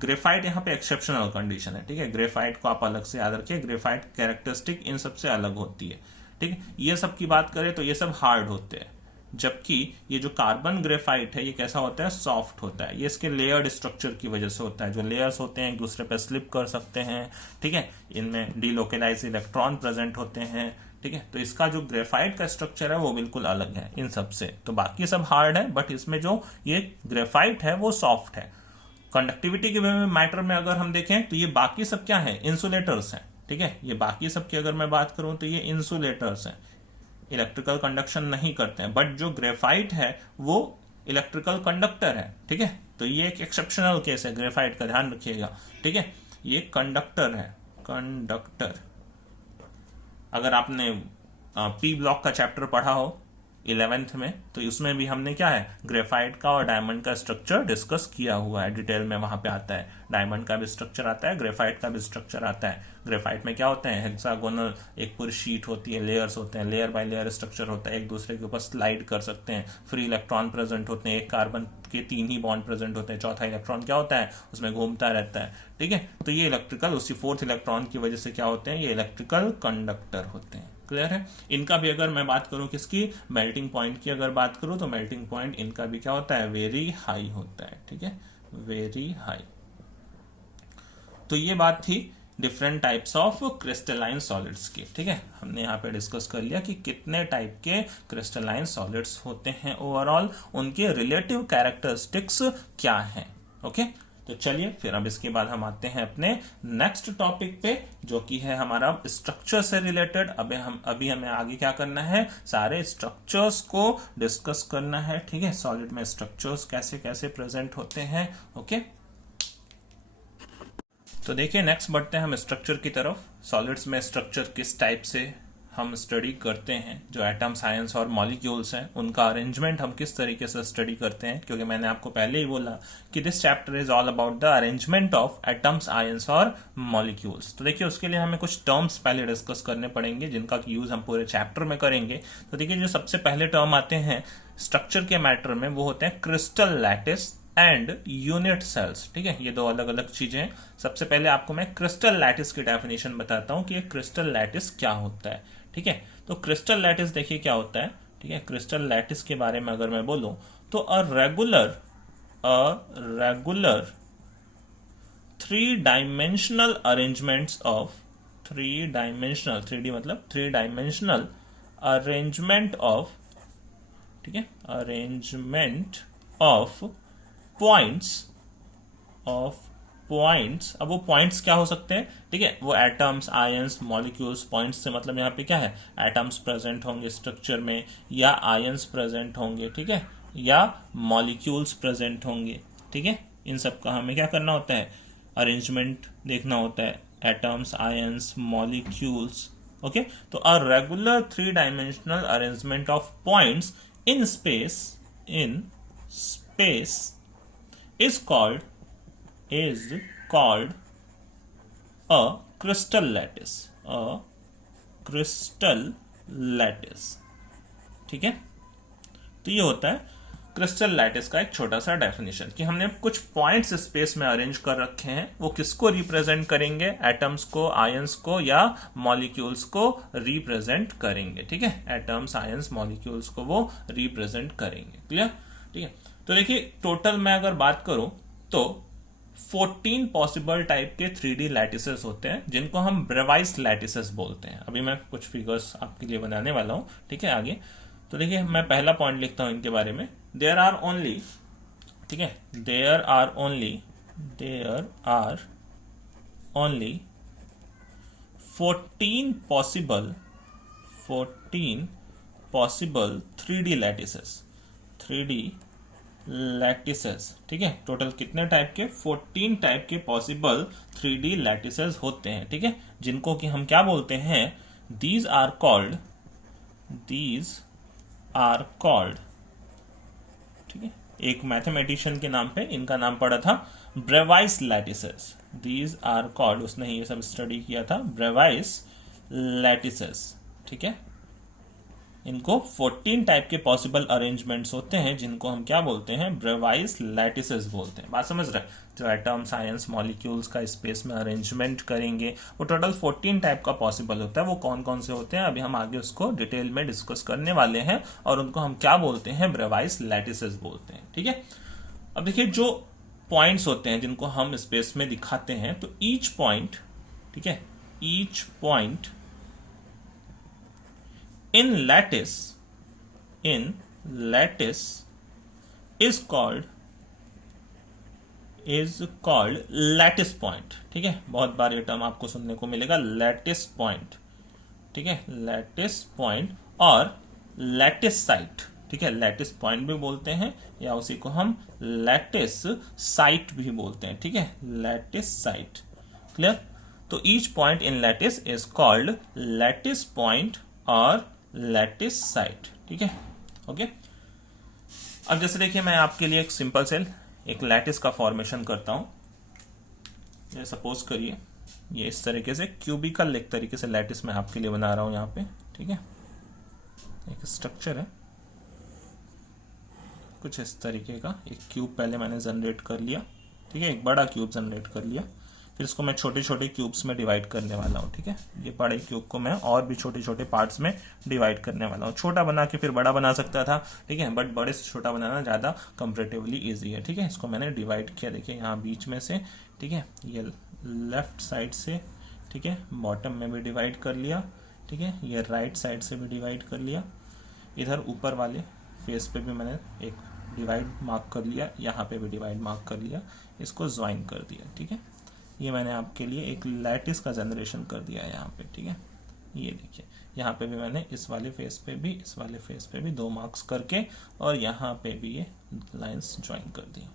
ग्रेफाइट यहाँ पे एक्सेप्शनल कंडीशन है। ठीक है, ग्रेफाइट को आप अलग से याद रखिए, ग्रेफाइट कैरेक्टरिस्टिक इन सबसे अलग होती है। ठीक है, ये सब की बात करें तो ये सब हार्ड होते हैं, जबकि ये जो कार्बन ग्रेफाइट है ये कैसा होता है, सॉफ्ट होता है। ये इसके लेयर्ड स्ट्रक्चर की वजह से होता है, जो लेयर्स होते हैं एक दूसरे पर स्लिप कर सकते हैं। ठीक है, इनमें डीलोकेलाइज इलेक्ट्रॉन प्रेजेंट होते हैं। ठीक है, तो इसका जो ग्रेफाइट का स्ट्रक्चर है वो बिल्कुल अलग है इन सब से। तो बाकी सब हार्ड है, बट इसमें जो ये ग्रेफाइट है वो सॉफ्ट है। कंडक्टिविटी के मैटर में अगर हम देखें तो ये बाकी सब क्या है, इंसुलेटर्स हैं। ठीक है, ये बाकी सब की अगर मैं बात करूं तो ये इंसुलेटर्स हैं, इलेक्ट्रिकल कंडक्शन नहीं करते हैं। बट जो ग्रेफाइट है वो इलेक्ट्रिकल कंडक्टर है। ठीक है, तो ये एक एक्सेप्शनल केस है ग्रेफाइट का, ध्यान रखिएगा। ठीक है, ये कंडक्टर है, कंडक्टर। अगर आपने पी ब्लॉक का चैप्टर पढ़ा हो 11th में, तो उसमें भी हमने क्या है, ग्रेफाइट का और डायमंड का स्ट्रक्चर डिस्कस किया हुआ है, डिटेल में वहां पे आता है। डायमंड का भी स्ट्रक्चर आता है, ग्रेफाइट का भी स्ट्रक्चर आता है। ग्रेफाइट में क्या होते हैं, हेक्सागोनल एक पूरी शीट होती है, लेयर्स होते हैं, लेयर बाय लेयर स्ट्रक्चर होता है, एक दूसरे के ऊपर स्लाइड कर सकते हैं, फ्री इलेक्ट्रॉन प्रेजेंट होते हैं, एक कार्बन के 3 ही बॉन्ड प्रेजेंट होते हैं, चौथा इलेक्ट्रॉन क्या होता है उसमें घूमता रहता है। ठीक है, तो ये इलेक्ट्रिकल, उसी 4th इलेक्ट्रॉन की वजह से क्या होते हैं, ये इलेक्ट्रिकल कंडक्टर होते हैं। क्लियर है। इनका भी अगर मैं बात करूं किसकी, मेल्टिंग पॉइंट की अगर बात करूं तो मेल्टिंग पॉइंट इनका भी क्या होता है, वेरी हाई होता है। ठीक है, वेरी हाई। तो ये बात थी different types of crystalline solids की। ठीक है, हमने यहाँ पे डिस्कस कर लिया कि कितने टाइप के क्रिस्टलाइन सॉलिड्स होते हैं, ओवरऑल उनके रिलेटिव कैरेक्टरिस्टिक्स क्या हैं। ओके, तो चलिए फिर अब इसके बाद हम आते हैं अपने नेक्स्ट टॉपिक पे, जो कि है हमारा स्ट्रक्चर से रिलेटेड। अभी हमें आगे क्या करना है, सारे स्ट्रक्चर्स को डिस्कस करना है। ठीक है, सॉलिड में स्ट्रक्चर्स कैसे कैसे प्रेजेंट होते हैं। ओके, तो देखिए नेक्स्ट बढ़ते हैं हम स्ट्रक्चर की तरफ। सॉलिड्स में स्ट्रक्चर किस टाइप से हम स्टडी करते हैं, जो एटम्स, आयंस और मॉलिक्यूल्स हैं उनका अरेंजमेंट हम किस तरीके से स्टडी करते हैं, क्योंकि मैंने आपको पहले ही बोला कि this chapter is all about the arrangement of atoms, ions और मॉलिक्यूल्स। तो देखिए उसके लिए हमें कुछ टर्म्स पहले डिस्कस करने पड़ेंगे जिनका यूज हम पूरे चैप्टर में करेंगे। तो देखिए जो सबसे पहले टर्म आते हैं स्ट्रक्चर के मैटर में वो होते हैं crystal lattice and unit cells. ठीक है, ये दो अलग अलग चीजें हैं। सबसे पहले आपको मैं क्रिस्टल लैटिस की डेफिनेशन बताता हूं कि ये क्रिस्टल लैटिस क्या होता है। ठीक है, तो क्रिस्टल लैटिस देखिए क्या होता है। ठीक है, क्रिस्टल लैटिस के बारे में अगर मैं बोलूं तो a regular three dimensional arrangements of 3D मतलब 3-डायमेंशनल अरेंजमेंट ऑफ, ठीक है, अरेंजमेंट ऑफ पॉइंट्स। अब वो पॉइंट्स क्या हो सकते हैं, ठीक है, वो एटम्स, आयंस, मॉलिक्यूल्स। पॉइंट्स से मतलब यहाँ पे क्या है, एटम्स प्रेजेंट होंगे स्ट्रक्चर में, या आयंस प्रेजेंट होंगे, ठीक है, या मॉलिक्यूल्स प्रेजेंट होंगे। ठीक है, इन सब का हमें क्या करना होता है, अरेंजमेंट देखना होता है, एटम्स, आयंस, मॉलिक्यूल्स। ओके, तो a regular three dimensional arrangement of points in space is called a crystal lattice। ठीक है, तो ये होता है क्रिस्टल लैटिस का एक छोटा सा डेफिनेशन कि हमने कुछ पॉइंट्स स्पेस में अरेंज कर रखे हैं। वो किसको रिप्रेजेंट करेंगे, एटम्स को, आयंस को या मॉलिक्यूल्स को रिप्रेजेंट करेंगे। ठीक है, एटम्स, आयंस, मॉलिक्यूल्स को वो रिप्रेजेंट करेंगे। क्लियर? ठीक है, तो देखिए टोटल मैं अगर बात करूं तो 14 पॉसिबल टाइप के 3D लैटिसेस होते हैं जिनको हम ब्रेवाइस लैटिसेस बोलते हैं। अभी मैं कुछ फिगर्स आपके लिए बनाने वाला हूं। ठीक है, आगे तो देखिए मैं पहला पॉइंट लिखता हूं इनके बारे में। There are only 14 possible 3D lattices. ठीक है, टोटल कितने टाइप के, 14 टाइप के पॉसिबल 3D लैटिसेस होते हैं। ठीक है, जिनको कि हम क्या बोलते हैं, दीज आर कॉल्ड, ठीक है, एक मैथमेटिशियन के नाम पे इनका नाम पड़ा था ब्रेवाइस लैटिसेस। दीज आर कॉल्ड, उसने ये सब स्टडी किया था, ब्रेवाइस लैटिसेस। ठीक है, इनको 14 टाइप के पॉसिबल अरेंजमेंट्स होते हैं जिनको हम क्या बोलते हैं, ब्रेवाइस लैटिसेस बोलते हैं। बात समझ रहे हैं? जो एटम, साइंस, मॉलिक्यूल्स का स्पेस में अरेंजमेंट करेंगे वो टोटल 14 टाइप का पॉसिबल होता है। वो कौन कौन से होते हैं अभी हम आगे उसको डिटेल में डिस्कस करने वाले हैं और उनको हम क्या बोलते हैं, ब्रेवाइस लैटिसेस बोलते हैं। ठीक है, अब देखिए जो पॉइंट्स होते हैं जिनको हम स्पेस में दिखाते हैं, तो ईच पॉइंट, ठीक है, each point in lattice is called lattice point। ठीक है, बहुत बार ये टर्म आपको सुनने को मिलेगा, लैटिस पॉइंट। ठीक है, लैटिस पॉइंट और लैटिस साइट। ठीक है, लैटिस पॉइंट भी बोलते हैं या उसी को हम लैटिस साइट भी बोलते हैं। ठीक है, लैटिस साइट। क्लियर? तो each point in lattice is called lattice point और लैटिस साइट। ठीक है, ओके। अब जैसे देखिए मैं आपके लिए एक सिंपल से एक लैटिस का फॉर्मेशन करता हूं। ये सपोज करिए ये इस तरीके से क्यूबिकल एक तरीके से लैटिस मैं आपके लिए बना रहा हूं यहाँ पे। ठीक है, एक स्ट्रक्चर है कुछ इस तरीके का, एक क्यूब पहले मैंने जनरेट कर लिया। ठीक है, एक बड़ा क्यूब जनरेट कर लिया, फिर इसको मैं छोटे छोटे क्यूब्स में डिवाइड करने वाला हूँ। ठीक है, ये बड़े क्यूब को मैं और भी छोटे छोटे पार्ट्स में डिवाइड करने वाला हूँ। छोटा बना के फिर बड़ा बना सकता था, ठीक है, बट बड़े से छोटा बनाना ज़्यादा कंपैरेटिवली इजी है। ठीक है, इसको मैंने डिवाइड किया, देखिए यहाँ बीच में से, ठीक है, ये लेफ्ट साइड से ठीक है, बॉटम में भी डिवाइड कर लिया, ठीक है, ये राइट साइड से भी डिवाइड कर लिया, इधर ऊपर वाले फेस पे भी मैंने एक डिवाइड मार्क कर लिया, यहाँ पे भी डिवाइड मार्क कर लिया, इसको ज्वाइन कर दिया, ठीक है। ये मैंने आपके लिए एक लैटिस का जनरेशन कर दिया है यहाँ पे, ठीक है। ये देखिए यहाँ पे भी मैंने इस वाले फेस पे भी, इस वाले फेस पे भी 2 मार्क्स करके और यहाँ पे भी ये लाइंस ज्वाइन कर दी।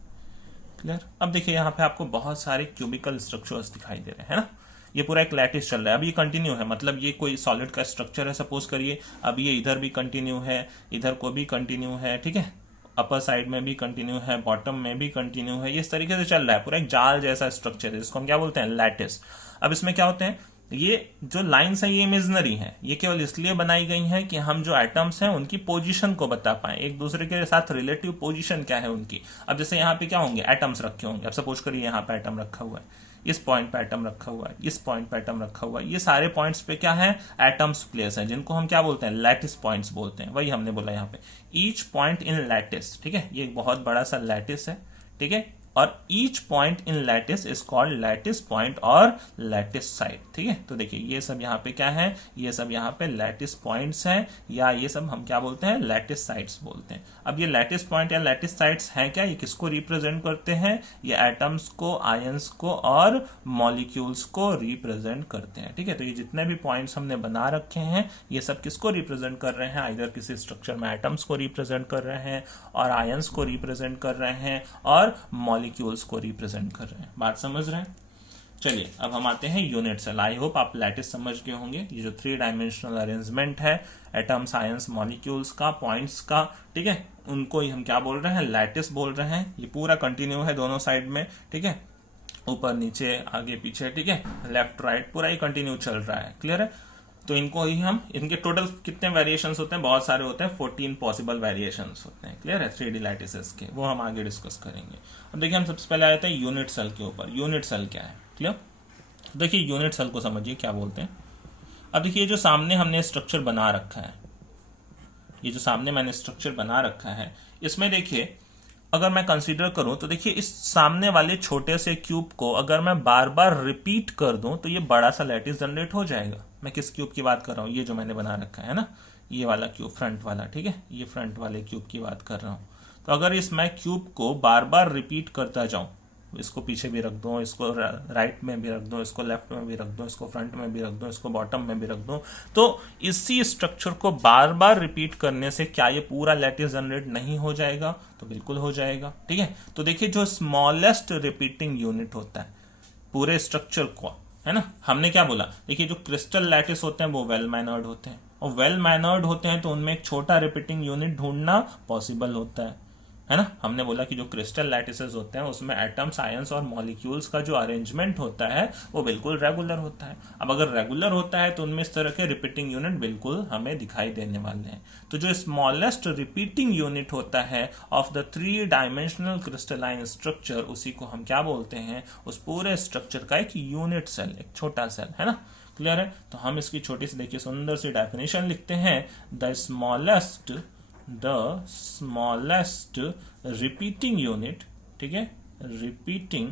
क्लियर। अब देखिए यहाँ पे आपको बहुत सारे क्यूबिकल स्ट्रक्चर्स दिखाई दे रहे हैं ना। ये पूरा एक लैटिस चल रहा है। अब ये कंटिन्यू है, मतलब ये कोई सॉलिड का स्ट्रक्चर है सपोज करिए। अब ये इधर भी कंटिन्यू है, इधर को भी कंटिन्यू है, ठीक है, अपर साइड में भी कंटिन्यू है, बॉटम में भी कंटिन्यू है। ये इस तरीके से चल रहा है, पूरा एक जाल जैसा स्ट्रक्चर है, जिसको हम क्या बोलते हैं, लैटिस। अब इसमें क्या होते हैं, ये जो लाइंस है ये इमेजिनरी है, ये केवल इसलिए बनाई गई हैं कि हम जो एटम्स हैं उनकी पोजीशन को बता पाए, एक दूसरे के साथ रिलेटिव पोजीशन क्या है उनकी। अब जैसे यहाँ पे क्या होंगे, एटम्स रखे होंगे। अब सपोज करिए यहाँ पे एटम रखा हुआ है, इस पॉइंट पे एटम रखा हुआ है, इस पॉइंट पे एटम रखा हुआ है, ये सारे पॉइंट्स पे क्या है, एटम्स प्लेस है, जिनको हम क्या बोलते हैं, लैटिस पॉइंट्स बोलते हैं। वही हमने बोला यहाँ पे, ईच पॉइंट इन लैटिस, ठीक है, ये एक बहुत बड़ा सा लैटिस है, ठीक है, और each point in lattice is called lattice point और लैटिस साइड, ठीक है। तो देखिए ये सब यहाँ पे क्या है, ये सब यहाँ पे लैटिस पॉइंट्स हैं, या ये सब हम क्या बोलते हैं, लैटिस साइड्स बोलते हैं। अब ये लैटिस पॉइंट या लैटिस साइड्स हैं क्या, ये किसको रिप्रेजेंट करते हैं, ये एटम्स को, आयंस को और मॉलिक्यूल्स को रिप्रेजेंट करते हैं, ठीक है। तो ये जितने भी पॉइंट्स हमने बना रखे हैं ये सब किसको रिप्रेजेंट कर रहे हैं, आइदर किसी स्ट्रक्चर में एटम्स को रिप्रेजेंट कर रहे हैं और आयंस को रिप्रेजेंट कर रहे हैं और मॉलिक्यूल्स को रिप्रेजेंट कर रहे हैं। बात समझ रहे हैं। चलिए अब हम आते हैं यूनिट सेल। आई होप आप लैटिस समझ गए होंगे। ये जो 3 डायमेंशनल अरेंजमेंट है एटम्स, आयंस, मॉलिक्यूल्स का, पॉइंट्स का, ठीक है, उनको ही हम क्या बोल रहे हैं, लैटिस बोल रहे हैं। ये पूरा कंटिन्यू है दोनों साइड में, ठीक है, ऊपर नीचे आगे पीछे, ठीक है, लेफ्ट राइट पूरा ही कंटिन्यू चल रहा है। क्लियर है। तो इनको ही हम, इनके टोटल कितने वेरिएशंस होते हैं, बहुत सारे होते हैं, 14 पॉसिबल वेरिएशंस होते हैं। क्लियर है, 3D लैटिसेस के, वो हम आगे डिस्कस करेंगे। अब देखिए हम सबसे पहले आते हैं यूनिट सेल के ऊपर। यूनिट सेल क्या है, क्लियर। देखिए यूनिट सेल को समझिए क्या बोलते हैं। अब देखिए जो सामने हमने स्ट्रक्चर बना रखा है, ये जो सामने मैंने स्ट्रक्चर बना रखा है, इसमें देखिए अगर मैं कंसीडर करूं तो देखिए इस सामने वाले छोटे से क्यूब को अगर मैं बार बार रिपीट कर दूं तो ये बड़ा सा लैटिस जनरेट हो जाएगा। मैं किस क्यूब की बात कर रहा हूं, ये जो मैंने बना रखा है ना, ये वाला क्यूब, फ्रंट वाला, ठीक है, ये फ्रंट वाले क्यूब की बात कर रहा हूं। तो अगर इस मैं क्यूब को बार बार रिपीट करता जाऊं, इसको पीछे भी रख दूं, इसको राइट में भी रख दूं, इसको लेफ्ट में भी रख दूं, इसको फ्रंट में भी रख दूं, इसको बॉटम में भी रख दूं, तो इसी स्ट्रक्चर को बार बार रिपीट करने से क्या ये पूरा लैटिस जनरेट नहीं हो जाएगा, तो बिल्कुल हो जाएगा, ठीक है। तो देखिए जो स्मॉलेस्ट रिपीटिंग यूनिट होता है पूरे स्ट्रक्चर को, है ना, हमने क्या बोला, देखिए जो क्रिस्टल लैटिस होते हैं वो वेल मैनर्ड होते हैं, और वेल मैनर्ड होते हैं तो उनमें एक छोटा रिपीटिंग यूनिट ढूंढना पॉसिबल होता है ना। हमने बोला कि जो क्रिस्टल लैटिसेस होते हैं उसमें एटम्स, आयंस और मॉलिक्यूल्स का जो अरेंजमेंट होता है वो बिल्कुल रेगुलर होता है। अब अगर रेगुलर होता है तो उनमें इस तरह के रिपीटिंग यूनिट बिल्कुल हमें दिखाई देने वाले हैं। तो जो स्मॉलेस्ट रिपीटिंग यूनिट होता है of the 3 dimensional crystalline structure, उसी को हम क्या बोलते हैं, उस पूरे स्ट्रक्चर का एक यूनिट सेल, एक छोटा सेल, है ना। क्लियर है। तो हम इसकी छोटी सी देखिए सुंदर सी डेफिनेशन लिखते हैं, द स्मॉलेस्ट रिपीटिंग यूनिट, ठीक है, repeating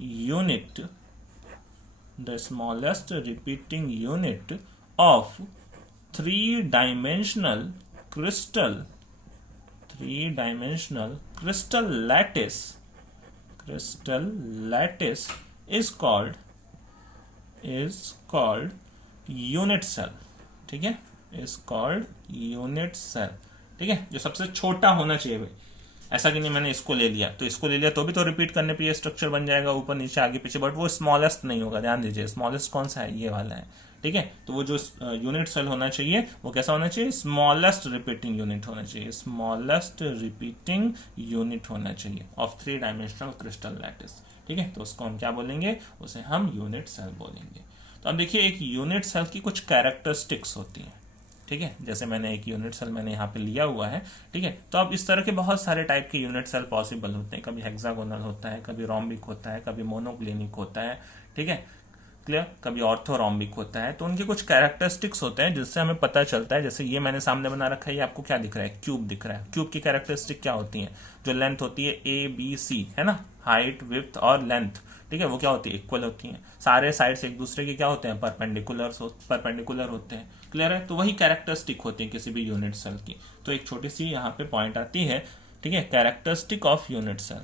unit, the smallest repeating unit of 3 dimensional crystal lattice is called unit cell, ठीक है, is called unit cell, ठीक है। जो सबसे छोटा होना चाहिए भाई, ऐसा कि नहीं मैंने इसको ले लिया तो भी तो रिपीट करने पे ये स्ट्रक्चर बन जाएगा ऊपर नीचे आगे पीछे, बट वो स्मॉलेस्ट नहीं होगा। ध्यान दीजिए स्मॉलेस्ट कौन सा है, ये वाला है, ठीक है। तो वो जो यूनिट सेल होना चाहिए वो कैसा होना चाहिए, स्मॉलेस्ट रिपीटिंग यूनिट होना चाहिए, स्मॉलेस्ट रिपीटिंग यूनिट होना चाहिए ऑफ 3 डायमेंशनल क्रिस्टल लैटिस, ठीक है। तो उसको हम क्या बोलेंगे, उसे हम यूनिट सेल बोलेंगे। तो अब देखिए एक यूनिट सेल की कुछ कैरेक्टरिस्टिक्स होती हैं, ठीक है। जैसे मैंने एक यूनिट सेल मैंने यहाँ पे लिया हुआ है, ठीक है। तो अब इस तरह के बहुत सारे टाइप के यूनिट सेल पॉसिबल होते हैं, कभी हेक्सागोनल होता है, कभी रोम्बिक होता है, कभी मोनोक्लिनिक होता है, ठीक है, क्लियर। कभी ऑर्थोरोम्बिक होता है, तो उनके कुछ कैरेक्टरिस्टिक्स होते हैं जिससे हमें पता चलता है। जैसे ये मैंने सामने बना रखा है, ये आपको क्या दिख रहा है, क्यूब दिख रहा है। क्यूब की कैरेक्टरिस्टिक क्या होती है, जो लेंथ होती है ए बी सी, है ना, हाइट विड्थ और लेंथ, ठीक है, वो क्या होती है, इक्वल होती है। सारे साइड्स एक दूसरे के क्या होते हैं, परपेंडिकुलर होते हैं। क्लियर है। तो वही कैरेक्टरिस्टिक होती है किसी भी यूनिट सेल की। तो एक छोटी सी यहाँ पे पॉइंट आती है, ठीक है, characteristic of unit cell,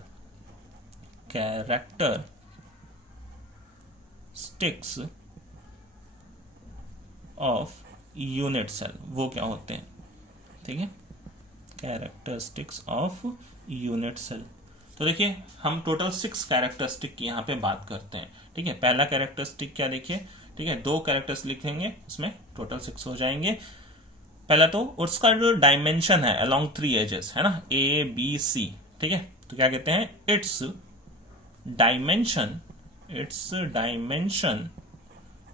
characteristics of unit cell, वो क्या होते हैं, ठीक है, कैरेक्टरिस्टिक्स ऑफ यूनिट सेल। तो देखिए हम टोटल 6 कैरेक्टरिस्टिक की यहाँ पे बात करते हैं, ठीक है। पहला कैरेक्टरिस्टिक क्या, देखिए, ठीक है, 2 कैरेक्टर्स लिखेंगे, उसमें टोटल 6 हो जाएंगे। पहला तो उसका जो डायमेंशन है अलोंग 3 एजेस, है ना, ए बी सी, ठीक है, तो क्या कहते हैं, इट्स डायमेंशन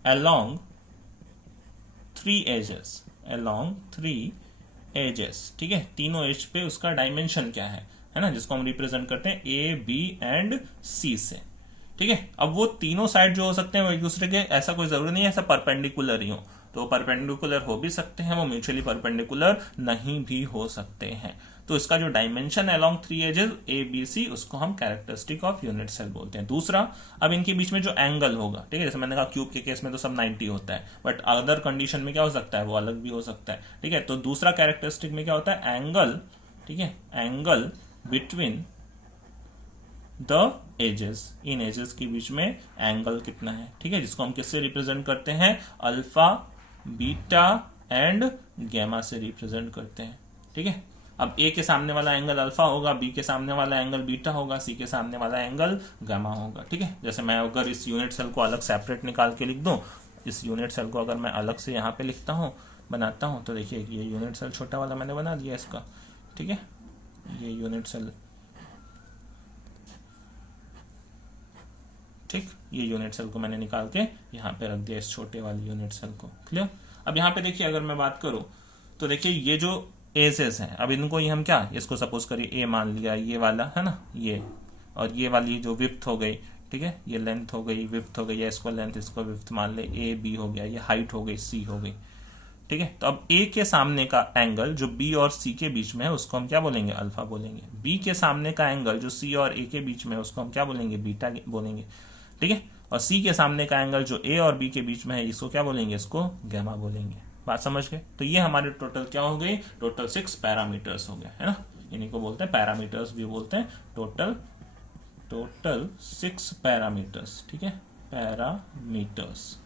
अलोंग 3 एजेस, ठीक है, तीनों एज पे उसका डायमेंशन क्या है ना, जिसको हम रिप्रेजेंट करते हैं ए बी एंड सी से, ठीक है। अब वो तीनों साइड जो हो सकते हैं वो एक दूसरे के, ऐसा कोई जरूरी नहीं है ऐसा परपेंडिकुलर ही हो, तो परपेंडिकुलर हो भी सकते हैं, वो म्यूचुअली परपेंडिकुलर नहीं भी हो सकते हैं। तो इसका जो डायमेंशन है along 3 axes A B C, उसको हम कैरेक्टरिस्टिक ऑफ यूनिट सेल बोलते हैं। दूसरा, अब इनके बीच में जो एंगल होगा, ठीक है, जैसे मैंने कहा क्यूब के केस में तो सब 90 होता है, बट अदर कंडीशन में क्या हो सकता है, वो अलग भी हो सकता है, ठीक है। तो दूसरा कैरेक्टरिस्टिक में क्या होता है, एंगल, ठीक है, एंगल बिटवीन द एजेस, इन एजेस के बीच में एंगल कितना है, ठीक है, जिसको हम किससे रिप्रेजेंट करते हैं, अल्फा, बीटा एंड गैमा से रिप्रेजेंट करते हैं, ठीक है। अब ए के सामने वाला एंगल अल्फा होगा, बी के सामने वाला एंगल बीटा होगा, सी के सामने वाला एंगल गामा होगा, ठीक है। जैसे मैं अगर इस यूनिट सेल को अलग सेपरेट निकाल के लिख दूं, इस यूनिट सेल को अगर मैं अलग से यहाँ पे लिखता हूँ, बनाता हूँ, तो देखिए ये यूनिट सेल छोटा वाला मैंने बना दिया इसका, ठीक है, ये यूनिट सेल, ठीक, ये यूनिट सेल को मैंने निकाल के यहाँ पे रख दिया, इस छोटे वाले यूनिट सेल को। क्लियर। अब यहाँ पे देखिए अगर मैं बात करूं, तो देखिए ये जो एजेस हैं, अब इनको ही हम क्या, इसको सपोज करिए ए मान लिया, ये वाला है ना, ये, और ये वाली जो विड्थ हो गई, ठीक है, ये लेंथ हो गई, विड्थ हो गई, या इसको लेंथ इसको विड्थ मान ले, ए बी हो गया, ये हाइट हो गई, सी हो गई, ठीक है। तो अब ए के सामने का एंगल जो बी और सी के बीच में है, उसको हम क्या बोलेंगे, अल्फा बोलेंगे। बी के सामने का एंगल जो सी और ए के बीच में है, उसको हम क्या बोलेंगे, बीटा बोलेंगे, ठीक है। और सी के सामने का एंगल जो ए और बी के बीच में है, इसको क्या बोलेंगे, इसको गैमा बोलेंगे। बात समझ गए। तो ये हमारे टोटल क्या हो गई, टोटल 6 पैरामीटर्स हो गए, है ना, इन्हीं को बोलते हैं पैरामीटर्स भी बोलते हैं, टोटल 6 पैरामीटर्स, ठीक है, पैरामीटर्स।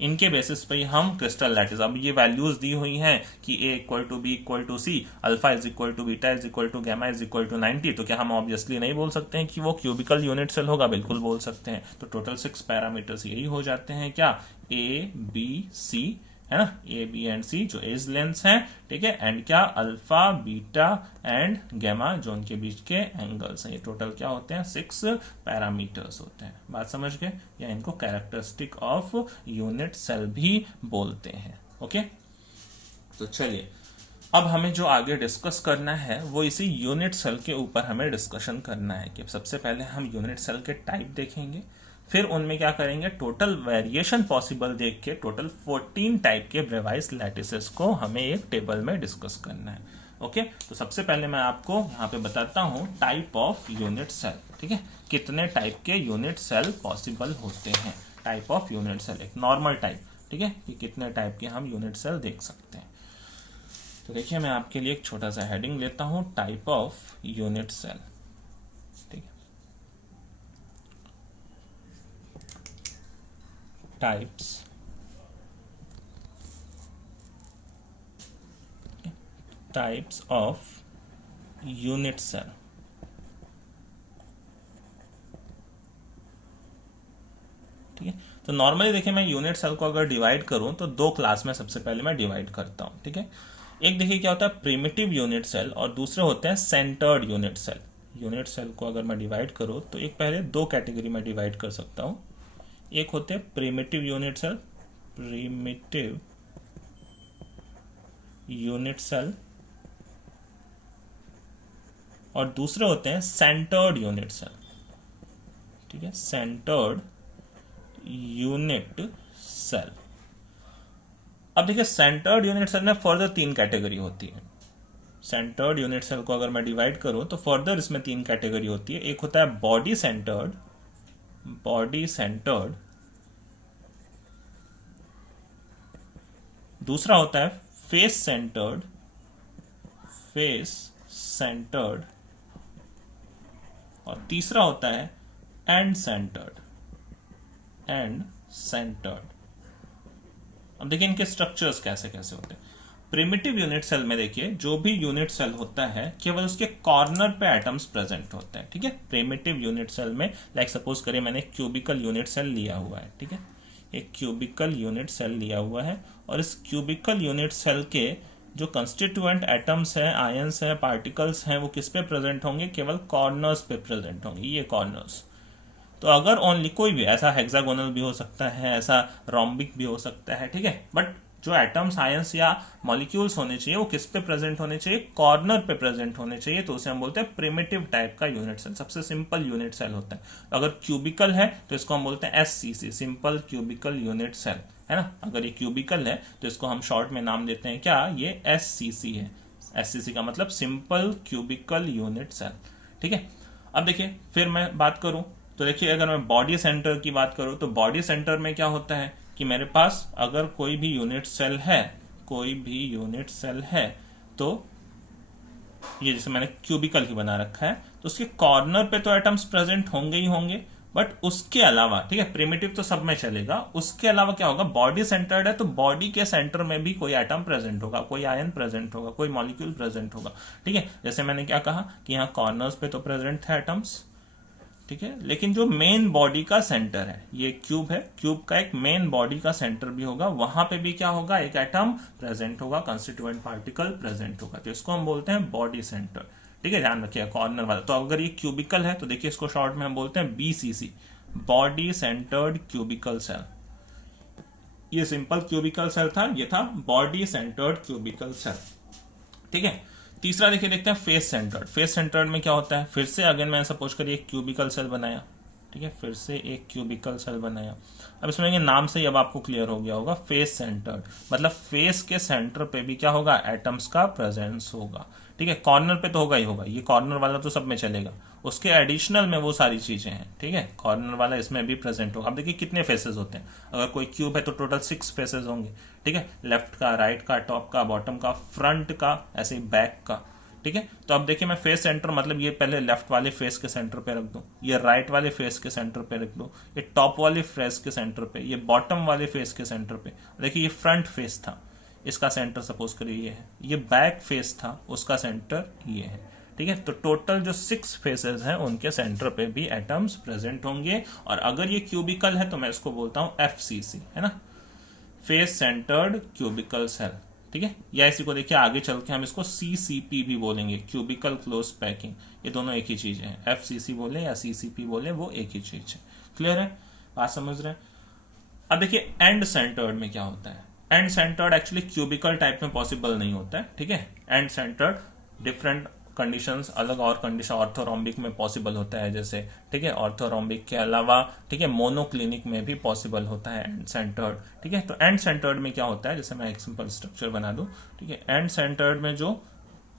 इनके बेसिस पे हम क्रिस्टल लैटिस, अब ये वैल्यूज दी हुई हैं कि A equal to B equal to C, alpha is equal to beta is equal to gamma is equal to 90, तो क्या हम ऑब्वियसली नहीं बोल सकते हैं कि वो क्यूबिकल यूनिट सेल होगा, बिल्कुल बोल सकते हैं। तो टोटल 6 पैरामीटर्स यही हो जाते हैं, क्या, ए बी सी, है ना, ए बी एंड सी जो एज लेंथ्स हैं, ठीक है, एंड क्या, अल्फा बीटा एंड गैमा जो उनके बीच के एंगल्स हैं। ये टोटल क्या होते हैं, 6 पैरामीटर्स होते हैं। बात समझ गए, या इनको कैरेक्टरिस्टिक ऑफ यूनिट सेल भी बोलते हैं। ओके, तो चलिए अब हमें जो आगे डिस्कस करना है वो इसी यूनिट सेल के ऊपर हमें डिस्कशन करना है कि सबसे पहले हम यूनिट सेल के टाइप देखेंगे, फिर उनमें क्या करेंगे, टोटल वेरिएशन पॉसिबल देख के टोटल 14 टाइप के ब्रेवाइस लैटिसेस को हमें एक टेबल में डिस्कस करना है। ओके, तो सबसे पहले मैं आपको यहाँ पे बताता हूँ टाइप ऑफ यूनिट सेल, ठीक है, कितने टाइप के यूनिट सेल पॉसिबल होते हैं। टाइप ऑफ यूनिट सेल, एक नॉर्मल टाइप, ठीक है, कि कितने टाइप के हम यूनिट सेल देख सकते हैं। तो देखिए मैं आपके लिए एक छोटा सा हेडिंग लेता हूँ, टाइप ऑफ यूनिट सेल, ठीक है, टाइप्स ऑफ यूनिट सेल। ठीक है, तो नॉर्मली देखिए मैं यूनिट सेल को अगर डिवाइड करूं तो 2 क्लास में सबसे पहले मैं डिवाइड करता हूं। ठीक है, एक देखिए क्या होता है प्रिमिटिव यूनिट सेल और दूसरे होते हैं centred unit cell. Unit cell को अगर मैं डिवाइड करूं तो एक पहले 2 कैटेगरी में डिवाइड कर सकता हूं। एक होते हैं primitive unit cell, primitive unit cell, और दूसरे होते हैं सेंटर्ड यूनिट सेल। ठीक है, सेंटर्ड यूनिट सेल। अब देखिए सेंटर्ड यूनिट सेल में फर्दर 3 कैटेगरी होती है। सेंटर्ड यूनिट सेल को अगर मैं डिवाइड करूं तो फर्दर इसमें 3 कैटेगरी होती है। एक होता है बॉडी सेंटर्ड, दूसरा होता है फेस सेंटर्ड, और तीसरा होता है एंड सेंटर्ड। अब देखिए इनके स्ट्रक्चर्स कैसे कैसे होते हैं। प्रिमिटिव यूनिट सेल में देखिए जो भी यूनिट सेल होता है केवल उसके कॉर्नर पे एटम्स प्रेजेंट होते हैं, ठीक है। प्रिमिटिव यूनिट सेल में लाइक सपोज करिए मैंने एक क्यूबिकल यूनिट सेल लिया हुआ है, ठीक है, एक क्यूबिकल यूनिट सेल लिया हुआ है, और इस क्यूबिकल यूनिट सेल के जो कंस्टिट्यूएंट एटम्स हैं, आयंस हैं, पार्टिकल्स हैं, वो किस पे प्रेजेंट होंगे, केवल कॉर्नर्स पे प्रेजेंट होंगे, ये कॉर्नर्स। तो अगर ओनली कोई भी ऐसा हेक्सागोनल भी हो सकता है, ऐसा रोम्बिक भी हो सकता है, ठीक है, बट जो एटम्स, आयंस या मॉलिक्यूल्स होने चाहिए वो किस पे प्रेजेंट होने चाहिए, कॉर्नर पे प्रेजेंट होने चाहिए, तो उसे हम बोलते हैं प्रिमिटिव टाइप का यूनिट सेल, सबसे सिंपल यूनिट सेल होता है। अगर क्यूबिकल है तो इसको हम बोलते हैं SCC, simple cubical unit cell, है ना। अगर ये क्यूबिकल है तो इसको हम शॉर्ट में नाम देते हैं क्या, ये एससीसी है। एससीसी का मतलब सिंपल क्यूबिकल यूनिट सेल, ठीक है। अब देखिए फिर मैं बात करूं तो देखिए अगर मैं बॉडी सेंटर की बात करूं तो बॉडी सेंटर में क्या होता है कि मेरे पास अगर कोई भी यूनिट सेल है तो ये जैसे मैंने क्यूबिकल ही बना रखा है तो उसके कॉर्नर पे तो एटम्स प्रेजेंट होंगे ही होंगे, बट उसके अलावा, ठीक है, प्रिमिटिव तो सब में चलेगा, उसके अलावा क्या होगा, बॉडी सेंटर्ड है तो बॉडी के सेंटर में भी कोई एटम प्रेजेंट होगा, कोई आयन प्रेजेंट होगा, कोई मॉलिक्यूल प्रेजेंट होगा, ठीक है। जैसे मैंने क्या कहा कि यहाँ कॉर्नर्स पे तो प्रेजेंट थे एटम्स, ठीक है, लेकिन जो मेन बॉडी का सेंटर है, ये क्यूब है, क्यूब का एक मेन बॉडी का सेंटर भी होगा, वहां पे भी क्या होगा, एक एटम प्रेजेंट होगा, कंस्टिट्यूएंट पार्टिकल प्रेजेंट होगा, तो इसको हम बोलते हैं बॉडी सेंटर, ठीक है। ध्यान रखिए कॉर्नर वाला, तो अगर ये क्यूबिकल है तो देखिए इसको शॉर्ट में हम बोलते हैं BCC, body centred cubical cell. ये सिंपल क्यूबिकल सेल था, ये था बॉडी सेंटर्ड क्यूबिकल सेल, ठीक है। तीसरा देखिए देखते हैं फेस सेंटर्ड। फेस सेंटर्ड में क्या होता है, फिर से अगेन मैंने सपोज करिए एक क्यूबिकल सेल बनाया, ठीक है, फिर से एक क्यूबिकल सेल बनाया। अब इसमें नाम से ही अब आपको क्लियर हो गया होगा, फेस सेंटर्ड मतलब फेस के सेंटर पे भी क्या होगा, एटम्स का प्रेजेंस होगा, ठीक है। कॉर्नर पे तो होगा ही होगा, ये कॉर्नर वाला तो सब में चलेगा, उसके एडिशनल में वो सारी चीजें हैं, ठीक है, कॉर्नर वाला इसमें भी प्रेजेंट होगा। अब देखिए कितने फेसेस होते हैं, अगर कोई क्यूब है तो टोटल 6 फेसेस होंगे, ठीक है, लेफ्ट का, राइट का, टॉप का, बॉटम का, फ्रंट का, ऐसे ही बैक का, ठीक है। तो अब देखिए मैं फेस सेंटर मतलब ये पहले लेफ्ट वाले फेस के सेंटर पे रख दूं, ये राइट वाले फेस के सेंटर पे रख दूं, ये टॉप वाले फेस के सेंटर पे, ये बॉटम वाले फेस के सेंटर पे। देखिए ये फ्रंट फेस था, इसका सेंटर सपोज करिए ये है, ये बैक फेस था, उसका सेंटर ये है, ठीक है। तो टोटल जो 6 फेसेस हैं उनके सेंटर पे भी एटम्स प्रेजेंट होंगे, और अगर ये क्यूबिकल है तो मैं इसको बोलता हूं एफसीसी, है ना, फेस सेंटर्ड क्यूबिकल सेल, ठीक है। या इसी को देखिए आगे चल के हम इसको सीसीपी भी बोलेंगे, क्यूबिकल क्लोज पैकिंग, ये दोनों एक ही चीज है, एफसीसी बोले या सीसीपी बोले वो एक ही चीज है। क्लियर है, बात समझ रहे हैं। अब देखिए एंड सेंटर्ड में क्या होता है, end centred actually cubical type में पॉसिबल नहीं होता है, ठीक है। एंड सेंटर्ड डिफरेंट कंडीशंस, अलग और कंडीशन ऑर्थोरोम्बिक में पॉसिबल होता है जैसे, ठीक है, ऑर्थोरोम्बिक के अलावा, ठीक है, मोनोक्लिनिक में भी पॉसिबल होता है एंड सेंटर्ड, ठीक है। तो एंड सेंटर्ड में क्या होता है, जैसे मैं एक सिंपल स्ट्रक्चर बना दूं, ठीक है, एंड सेंटर्ड में जो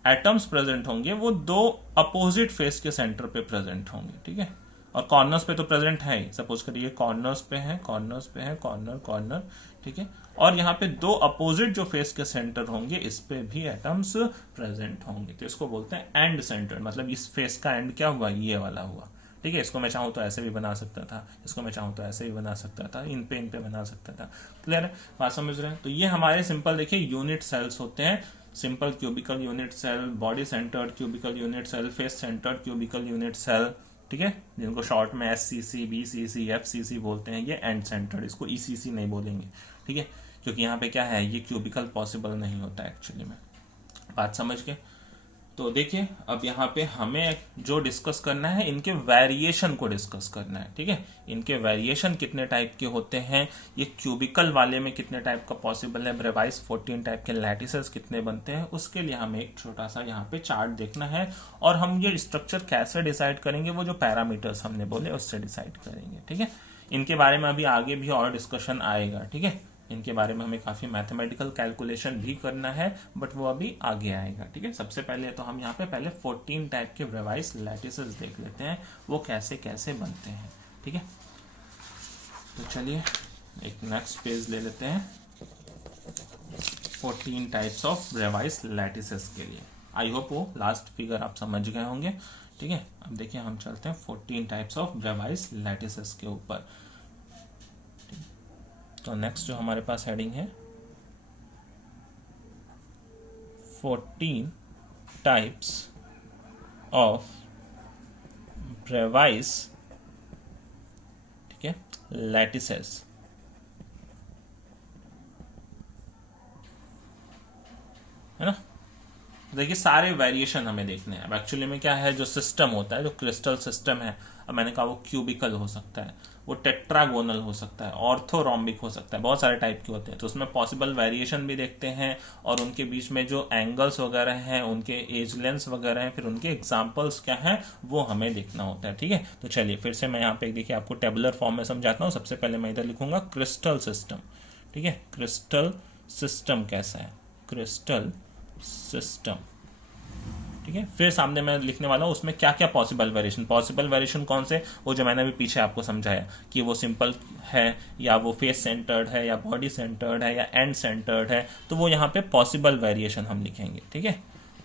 एटम्स प्रेजेंट होंगे वो 2 अपोजिट फेस के सेंटर पे प्रेजेंट होंगे, ठीक है, और कॉर्नर्स पे तो प्रेजेंट है ही, सपोज करिए कॉर्नर्स पे है, कॉर्नर, ठीक है, और यहाँ पे 2 अपोजिट जो फेस के सेंटर होंगे इस पे भी एटम्स प्रेजेंट होंगे, तो इसको बोलते हैं एंड सेंटर, मतलब इस फेस का एंड क्या हुआ, ये वाला हुआ, ठीक है। इसको मैं चाहूं तो ऐसे भी बना सकता था, इसको मैं चाहूं तो ऐसे भी बना सकता था, इन पे बना सकता था। क्लियर है, बात समझ रहे हैं। तो ये हमारे सिंपल देखिए यूनिट सेल्स होते हैं, simple cubical unit cell, body centred cubical unit cell, face centred cubical unit cell, ठीक है, जिनको शॉर्ट में एससीसी, बीसीसी, एफसीसी बोलते हैं। ये एंड सेंटर्ड, इसको ईसीसी नहीं बोलेंगे, ठीक है, क्योंकि यहाँ पे क्या है, ये क्यूबिकल पॉसिबल नहीं होता एक्चुअली में। बात समझ के, तो देखिए अब यहाँ पे हमें जो डिस्कस करना है, इनके वेरिएशन को डिस्कस करना है, ठीक है। इनके वेरिएशन कितने टाइप के होते हैं, ये क्यूबिकल वाले में कितने टाइप का पॉसिबल है, ब्रेवाइस 14 टाइप के लैटिसेस कितने बनते हैं, उसके लिए हमें एक छोटा सा यहाँ पे चार्ट देखना है, और हम ये स्ट्रक्चर कैसे डिसाइड करेंगे, वो जो पैरामीटर्स हमने बोले उससे डिसाइड करेंगे, ठीक है। इनके बारे में अभी आगे भी और डिस्कशन आएगा, ठीक है। इनके बारे में हमें काफी मैथमेटिकल कैलकुलेशन भी करना है, बट वो अभी आगे आएगा, ठीक है। सबसे पहले तो हम यहाँ पे पहले 14 टाइप के ब्रेवाइज लैटिसेस देख लेते हैं, वो कैसे कैसे बनते हैं, ठीक है। तो चलिए एक नेक्स्ट पेज ले लेते हैं 14 टाइप्स ऑफ ब्रेवाइज लैटिसेस के लिए। आई होप वो लास्ट फिगर आप समझ गए होंगे, ठीक है। अब देखिए हम चलते हैं 14 टाइप्स ऑफ ब्रेवाइज लैटिसेस के ऊपर। तो नेक्स्ट जो हमारे पास हेडिंग है 14 टाइप्स ऑफ ब्रेवाइज, ठीक है, लैटिसेस। है ना। देखिए सारे वेरिएशन हमें देखने हैं। अब एक्चुअली में क्या है, जो सिस्टम होता है, जो क्रिस्टल सिस्टम है, अब मैंने कहा वो क्यूबिकल हो सकता है, वो टेट्रागोनल हो सकता है, ऑर्थोरोम्बिक हो सकता है, बहुत सारे टाइप के होते हैं। तो उसमें पॉसिबल वेरिएशन भी देखते हैं, और उनके बीच में जो एंगल्स वगैरह हैं, उनके एज लेंस वगैरह हैं, फिर उनके एग्जाम्पल्स क्या हैं वो हमें देखना होता है, ठीक है। तो चलिए फिर से मैं यहाँ पे देखिए आपको टेबुलर फॉर्म में समझाता हूँ। सबसे पहले मैं इधर लिखूंगा क्रिस्टल सिस्टम, ठीक है। क्रिस्टल सिस्टम कैसा है, क्रिस्टल सिस्टम, ठीक है। फिर सामने मैं लिखने वाला हूं उसमें क्या क्या पॉसिबल वेरिएशन कौन से, वो जो मैंने अभी पीछे आपको समझाया कि वो सिंपल है या वो फेस सेंटर्ड है या बॉडी सेंटर्ड है या एंड सेंटर्ड है, तो वो यहाँ पे पॉसिबल वेरिएशन हम लिखेंगे, ठीक है।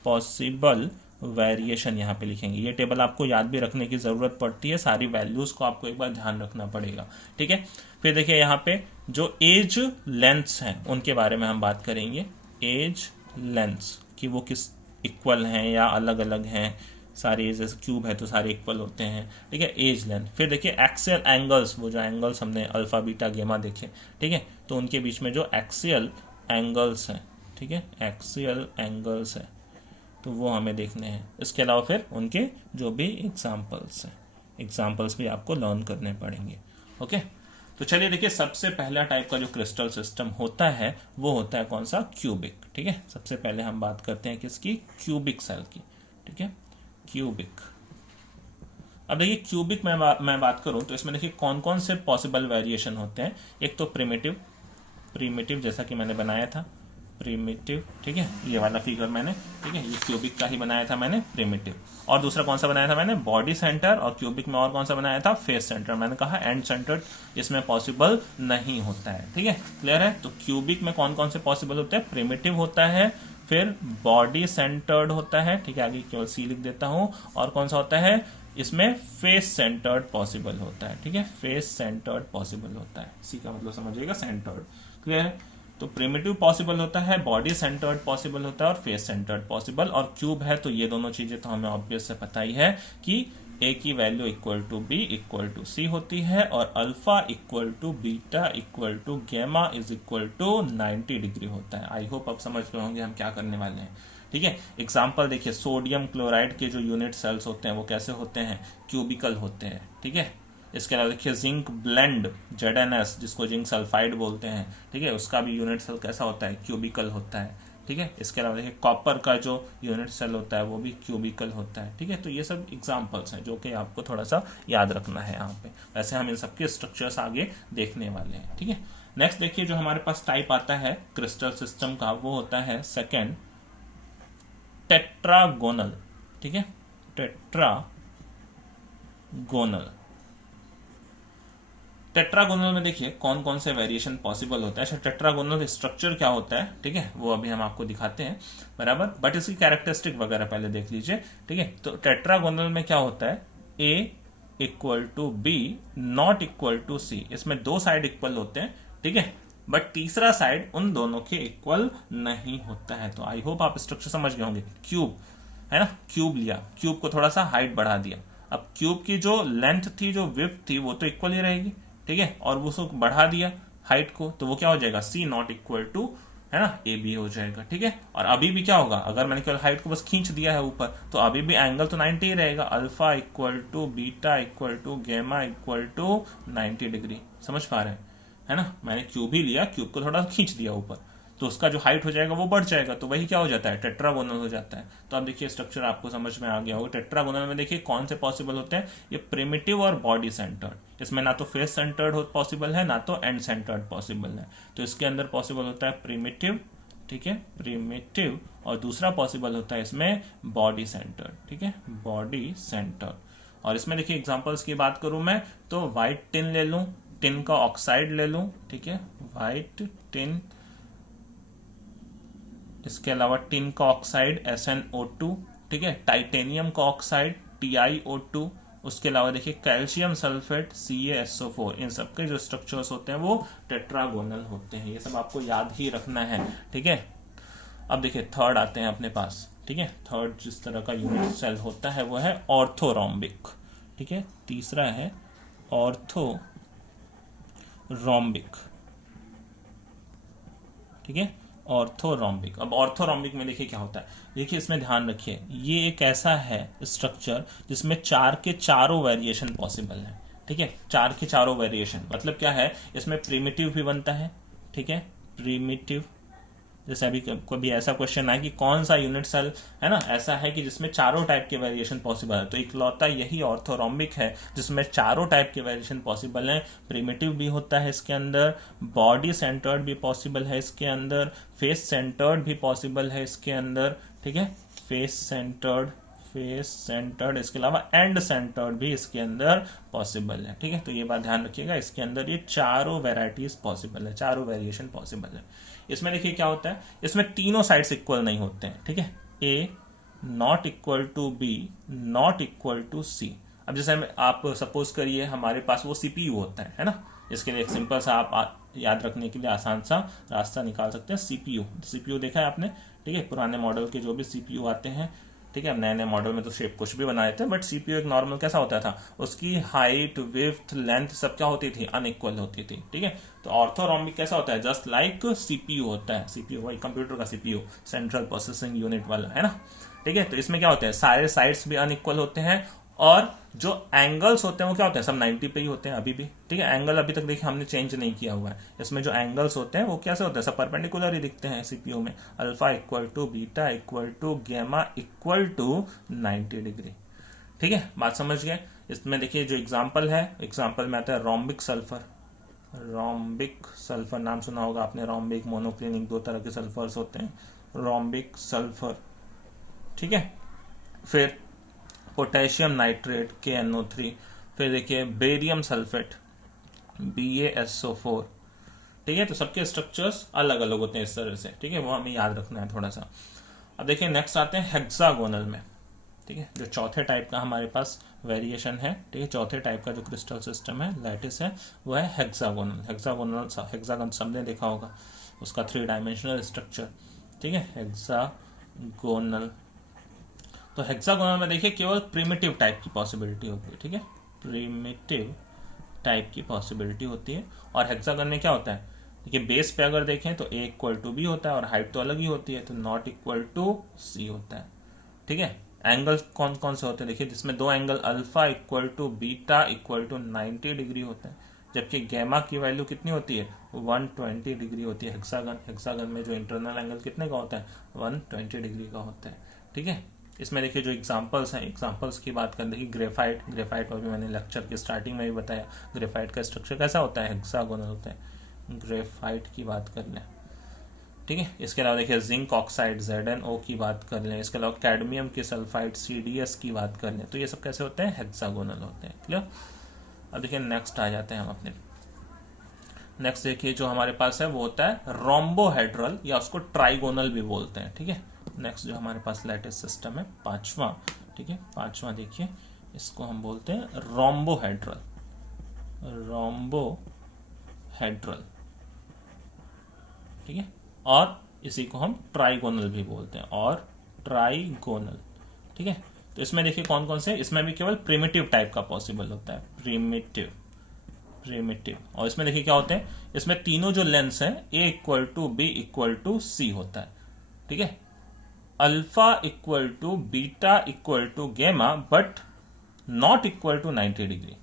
पॉसिबल वेरिएशन यहाँ पे लिखेंगे। ये टेबल आपको याद भी रखने की जरूरत पड़ती है, सारी वैल्यूज को आपको एक बार ध्यान रखना पड़ेगा, ठीक है। फिर देखिए यहाँ पे जो एज लेंथ्स हैं उनके बारे में हम बात करेंगे। एज लेंथ्स कि वो किस इक्वल हैं या अलग अलग हैं, सारे जैसे क्यूब है तो सारे इक्वल होते हैं, ठीक है। Edge length. फिर देखिए एक्सियल एंगल्स, वो जो एंगल्स हमने अल्फा बीटा गेमा देखे, ठीक है, तो उनके बीच में जो एक्सियल एंगल्स हैं, ठीक है, एक्सियल एंगल्स है, तो वो हमें देखने हैं। इसके अलावा फिर उनके जो भी एग्जाम्पल्स हैं, एग्जाम्पल्स भी आपको लर्न करने पड़ेंगे, ओके। तो चलिए देखिए सबसे पहला टाइप का जो क्रिस्टल सिस्टम होता है वो होता है कौन सा, क्यूबिक, ठीक है। सबसे पहले हम बात करते हैं किसकी, क्यूबिक सेल की, ठीक है, क्यूबिक। अब देखिए क्यूबिक मैं बात करूं तो इसमें देखिए कौन कौन से पॉसिबल वेरिएशन होते हैं। एक तो प्रीमिटिव जैसा कि मैंने बनाया था, प्रीमिटिव, ठीक है, ये वाला फिगर मैंने, ठीक है, ये क्यूबिक का ही बनाया था मैंने, प्रीमिटिव। और दूसरा कौन सा बनाया था मैंने, बॉडी सेंटर। और क्यूबिक में और कौन सा बनाया था, फेस सेंटर। मैंने कहा एंड सेंटर्ड इसमें पॉसिबल नहीं होता है, ठीक है, क्लियर है। तो क्यूबिक में कौन कौन से पॉसिबल होते हैं, प्रीमिटिव होता है, फिर बॉडी सेंटर्ड होता है, ठीक है, आगे केवल सी लिख देता हूं, और कौन सा होता है इसमें, फेस सेंटर्ड पॉसिबल होता है, ठीक है, फेस सेंटर्ड पॉसिबल होता है। सी का मतलब समझिएगा, सेंटर्ड, क्लियर है। तो प्रिमिटिव पॉसिबल होता है, बॉडी सेंटर्ड पॉसिबल होता है, और फेस सेंटर्ड पॉसिबल। और क्यूब है तो ये दोनों चीजें तो हमें ऑब्वियस से पता ही है कि ए की value equal to B equal to C होती है, और alpha equal to beta equal to gamma is equal to 90 degree होता है। आई होप आप समझ गए होंगे हम क्या करने वाले हैं, ठीक है। एग्जाम्पल देखिए, सोडियम क्लोराइड के जो यूनिट सेल्स होते हैं वो कैसे होते हैं, क्यूबिकल होते हैं, ठीक है। इसके अलावा देखिए जिंक ब्लेंड ZnS, जिसको जिंक सल्फाइड बोलते हैं, ठीक है, उसका भी यूनिट सेल कैसा होता है, क्यूबिकल होता है, ठीक है। इसके अलावा देखिए कॉपर का जो यूनिट सेल होता है वो भी क्यूबिकल होता है, ठीक है। तो ये सब एग्जांपल्स हैं जो कि आपको थोड़ा सा याद रखना है यहाँ पे। वैसे हम इन सबके स्ट्रक्चर्स आगे देखने वाले हैं, ठीक है। नेक्स्ट देखिए जो हमारे पास टाइप आता है क्रिस्टल सिस्टम का, वो होता है सेकेंड, टेट्रागोनल, ठीक है, टेट्रागोनल। टेट्रागोनल में देखिए कौन कौन से वेरिएशन पॉसिबल होता है। टेट्रागोनल स्ट्रक्चर क्या होता है, ठीक है, वो अभी हम आपको दिखाते हैं, बराबर, बट इसकी कैरेक्टरिस्टिक वगैरह पहले देख लीजिए, ठीक है। तो टेट्रागोनल में क्या होता है, A equal to B not equal to C. इसमें दो साइड इक्वल होते हैं, ठीक है, बट तीसरा साइड उन दोनों के इक्वल नहीं होता है। तो आई होप आप स्ट्रक्चर समझ गए होंगे। क्यूब है ना, क्यूब लिया, क्यूब को थोड़ा सा हाइट बढ़ा दिया। अब क्यूब की जो लेंथ थी, जो विड्थ थी, वो तो इक्वल ही रहेगी, ठीक है, और वो उसको बढ़ा दिया हाइट को, तो वो क्या हो जाएगा, सी नॉट इक्वल टू, है ना, ए बी हो जाएगा, ठीक है। और अभी भी क्या होगा, अगर मैंने केवल हाइट को बस खींच दिया है ऊपर, तो अभी भी एंगल तो 90 ही रहेगा, alpha equal to beta equal to gamma equal to 90 degree. समझ पा रहे हैं, है ना। मैंने क्यूब ही लिया, क्यूब को थोड़ा खींच दिया ऊपर, तो उसका जो हाइट हो जाएगा वो बढ़ जाएगा, तो वही क्या हो जाता है, टेट्रागोनल हो जाता है। तो आप देखिए स्ट्रक्चर आपको समझ में आ गया होगा। टेट्रागोनल में देखिए कौन से पॉसिबल होते हैं, ये प्रिमिटिव और बॉडी सेंटर्ड। इसमें ना तो फेस सेंटर्ड पॉसिबल है, ना तो एंड सेंटर्ड पॉसिबल है। तो इसके अंदर पॉसिबल होता है प्रिमिटिव, ठीक है, प्रिमिटिव, और दूसरा पॉसिबल होता है इसमें बॉडी सेंटर्ड, ठीक है, बॉडी सेंटर्ड। और इसमें देखिए एग्जांपल्स की बात करूं मैं तो व्हाइट टिन ले लूं, टिन का ऑक्साइड ले लूं, ठीक है, व्हाइट टिन, इसके अलावा टिन का ऑक्साइड SnO2, ठीक है, टाइटेनियम का ऑक्साइड TiO2, उसके अलावा देखिए कैल्शियम सल्फेट CaSO4, इन सब के जो स्ट्रक्चर्स होते हैं वो टेट्रागोनल होते हैं। ये सब आपको याद ही रखना है, ठीक है। अब देखिए थर्ड आते हैं अपने पास, ठीक है। थर्ड जिस तरह का यूनिट सेल होता है वो है ऑर्थोरोम्बिक, ठीक है। तीसरा है ऑर्थोरोम्बिक, ठीक है, ऑर्थोरोम्बिक। अब ऑर्थोरोम्बिक में देखिए क्या होता है, देखिए इसमें ध्यान रखिए, ये एक ऐसा है स्ट्रक्चर जिसमें 4 के चारों वेरिएशन पॉसिबल है, ठीक है। 4 के चारों वेरिएशन मतलब क्या है, इसमें प्रिमिटिव भी बनता है, ठीक है, प्रिमिटिव। जैसे अभी कभी ऐसा क्वेश्चन आया कि कौन सा यूनिट सेल है ना ऐसा है कि जिसमें चारों टाइप के वेरिएशन पॉसिबल है, तो इकलौता यही ऑर्थोरोम्बिक है जिसमें चारों टाइप के वेरिएशन पॉसिबल हैं। प्रिमिटिव भी होता है इसके अंदर, बॉडी सेंटर्ड भी पॉसिबल है इसके अंदर, फेस सेंटर्ड भी पॉसिबल है इसके अंदर, ठीक है, फेस सेंटर्ड, इसके अलावा एंड सेंटर्ड भी इसके अंदर पॉसिबल है, ठीक है। तो ये बात ध्यान रखिएगा, इसके अंदर ये चारों वेराइटीज पॉसिबल है, चारों वेरिएशन पॉसिबल है। इसमें देखिए क्या होता है, इसमें तीनों साइड्स इक्वल नहीं होते हैं, ठीक है, A not equal to B not equal to C। अब जैसे आप सपोज करिए हमारे पास वो CPU होता है ना, इसके लिए एक सिंपल सा आप याद रखने के लिए आसान सा रास्ता निकाल सकते हैं। CPU देखा है आपने, ठीक है, पुराने मॉडल के जो भी CPU आते हैं, ठीक है, नए नए मॉडल में तो शेप कुछ भी बना देते हैं, बट CPU एक नॉर्मल कैसा होता था, उसकी हाइट, विड्थ, लेंथ सब क्या होती थी, अनइक्वल होती थी, ठीक है। तो ऑर्थोरोम्बिक कैसा होता है, जस्ट लाइक CPU होता है, CPU वही कंप्यूटर का CPU, सेंट्रल प्रोसेसिंग यूनिट वाला, है ना, ठीक है। तो इसमें क्या होता है, सारे साइड्स भी अनइक्वल होते हैं, और जो एंगल्स होते हैं वो क्या होते हैं, सब 90 पे ही होते हैं अभी भी, ठीक है। एंगल अभी तक देखिए हमने चेंज नहीं किया हुआ है, इसमें जो एंगल्स होते हैं वो कैसे होते हैं, सब परपेंडिकुलर ही दिखते हैं CPU में, alpha equal to beta equal to gamma equal to 90 degree, ठीक है, बात समझ गए। इसमें देखिए जो एग्जाम्पल है, एग्जाम्पल में आता है रोम्बिक सल्फर, रोम्बिक सल्फर नाम सुना होगा आपने, रोम्बिक, मोनोक्लिनिक, दो तरह के सल्फर्स होते हैं, रोम्बिक सल्फर, ठीक है। फिर पोटेशियम नाइट्रेट KNO3, फिर देखिए बेरियम सल्फेट BaSO4, ठीक है। तो सबके स्ट्रक्चर्स अलग अलग होते हैं इस तरह से, ठीक है, वो हमें याद रखना है थोड़ा सा। अब देखिए नेक्स्ट आते हैं हेक्सागोनल में, ठीक है, जो चौथे टाइप का हमारे पास वेरिएशन है, ठीक है, चौथे टाइप का जो क्रिस्टल सिस्टम है, लैटिस है, वो है हेक्सागोनल। हेक्सागोनल सबने देखा होगा, उसका 3 डायमेंशनल स्ट्रक्चर, ठीक है, हेक्सागोनल। तो हेक्सागोनल में देखिए केवल प्रिमिटिव टाइप की पॉसिबिलिटी होती है, ठीक है, प्रिमिटिव टाइप की पॉसिबिलिटी होती है। और हेक्सागन में क्या होता है, देखिए बेस पे अगर देखें तो A इक्वल टू B होता है, और हाइट तो अलग ही होती है, तो नॉट इक्वल टू C होता है, ठीक है। एंगल कौन कौन से होते हैं, देखिए जिसमें 2 angle alpha equal to beta equal to 90 degree होता है, जबकि गैमा की वैल्यू कितनी होती है, 120 डिग्री होती है। हेक्सागन में जो इंटरनल एंगल कितने का होता है, 120 डिग्री का होता है, ठीक है। इसमें देखिए जो एग्जांपल्स हैं, एग्जांपल्स की बात करें, देखिए ग्रेफाइट को भी मैंने लेक्चर के स्टार्टिंग में भी बताया, ग्रेफाइट का स्ट्रक्चर कैसा होता है, हेक्सागोनल होता है, ग्रेफाइट की बात कर लें, ठीक है। इसके अलावा देखिए जिंक ऑक्साइड ZnO की बात कर लें, इसके अलावा कैडमियम की सल्फाइड CdS की बात कर लें, तो ये सब कैसे होते हैं, हेक्सागोनल होते हैं, क्लियर। अब देखिए नेक्स्ट आ जाते हैं हम अपने, नेक्स्ट देखिए जो हमारे पास है वो होता है रोम्बोहेड्रल, या उसको ट्राइगोनल भी बोलते हैं, ठीक है। नेक्स्ट जो हमारे पास लैटिस सिस्टम है, पांचवा, ठीक है, पांचवा देखिए, इसको हम बोलते हैं रोम्बोहेड्रल, ठीक है, और इसी को हम ट्राइगोनल भी बोलते हैं, और ट्राइगोनल, ठीक है। तो इसमें देखिए कौन कौन से, इसमें भी केवल प्रिमिटिव टाइप का पॉसिबल होता है, प्रिमिटिव। और इसमें देखिए क्या होते हैं, इसमें तीनों जो लेंस हैं A equal to B equal to C होता है, ठीक है, alpha equal to beta equal to gamma but not equal to 90 degree,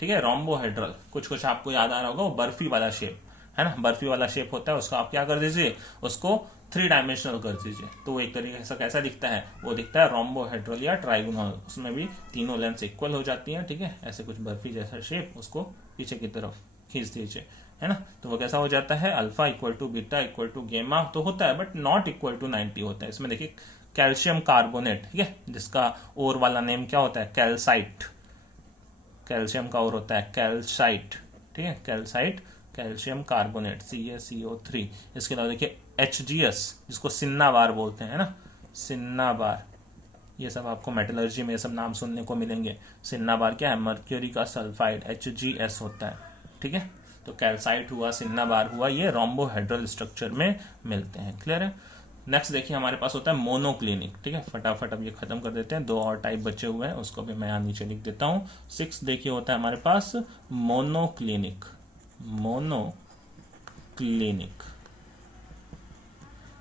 ठीक है। रोम्बोहेड्रल कुछ आपको याद आ रहा होगा, वो बर्फी वाला शेप है ना, बर्फी वाला शेप होता है, उसका आप क्या कर दीजिए, उसको 3 डायमेंशनल कर दीजिए, तो वो एक तरीके से कैसा दिखता है, वो दिखता है रोम्बोहेड्रल या ट्राइगोनल, उसमें भी तीनों लेंथ इक्वल हो जाती है। ठीक है, ऐसे कुछ बर्फी जैसा शेप, उसको पीछे की तरफ खींच दीजिए, है ना, तो वो कैसा हो जाता है, alpha equal to beta equal to gamma तो होता है, बट नॉट इक्वल टू 90 होता है। इसमें देखिए कैल्शियम कार्बोनेट, ठीक है, जिसका और वाला नेम क्या होता है, कैल्साइट, कैल्शियम का और होता है कैल्साइट, ठीक है, कैल्साइट कैल्शियम कार्बोनेट CaCO3। इसके अलावा देखिए HGS, जिसको सिन्ना बार बोलते हैं ना, सिन्ना बार, ये सब आपको मेटलर्जी में ये सब नाम सुनने को मिलेंगे। सिन्ना बार क्या है, मर्क्यूरी का सल्फाइड HGS होता है। ठीक है, तो कैल्साइट हुआ, सिन्ना बार हुआ, ये रोम्बोहेड्रल स्ट्रक्चर में मिलते हैं। क्लियर है। नेक्स्ट देखिए हमारे पास होता है मोनोक्लिनिक। ठीक है, फटाफट अब ये खत्म कर देते हैं, 2 और टाइप बचे हुए हैं, उसको भी मैं यहाँ नीचे लिख देता हूँ। 6 देखिए होता है हमारे पास मोनोक्लिनिक, मोनोक्लिनिक।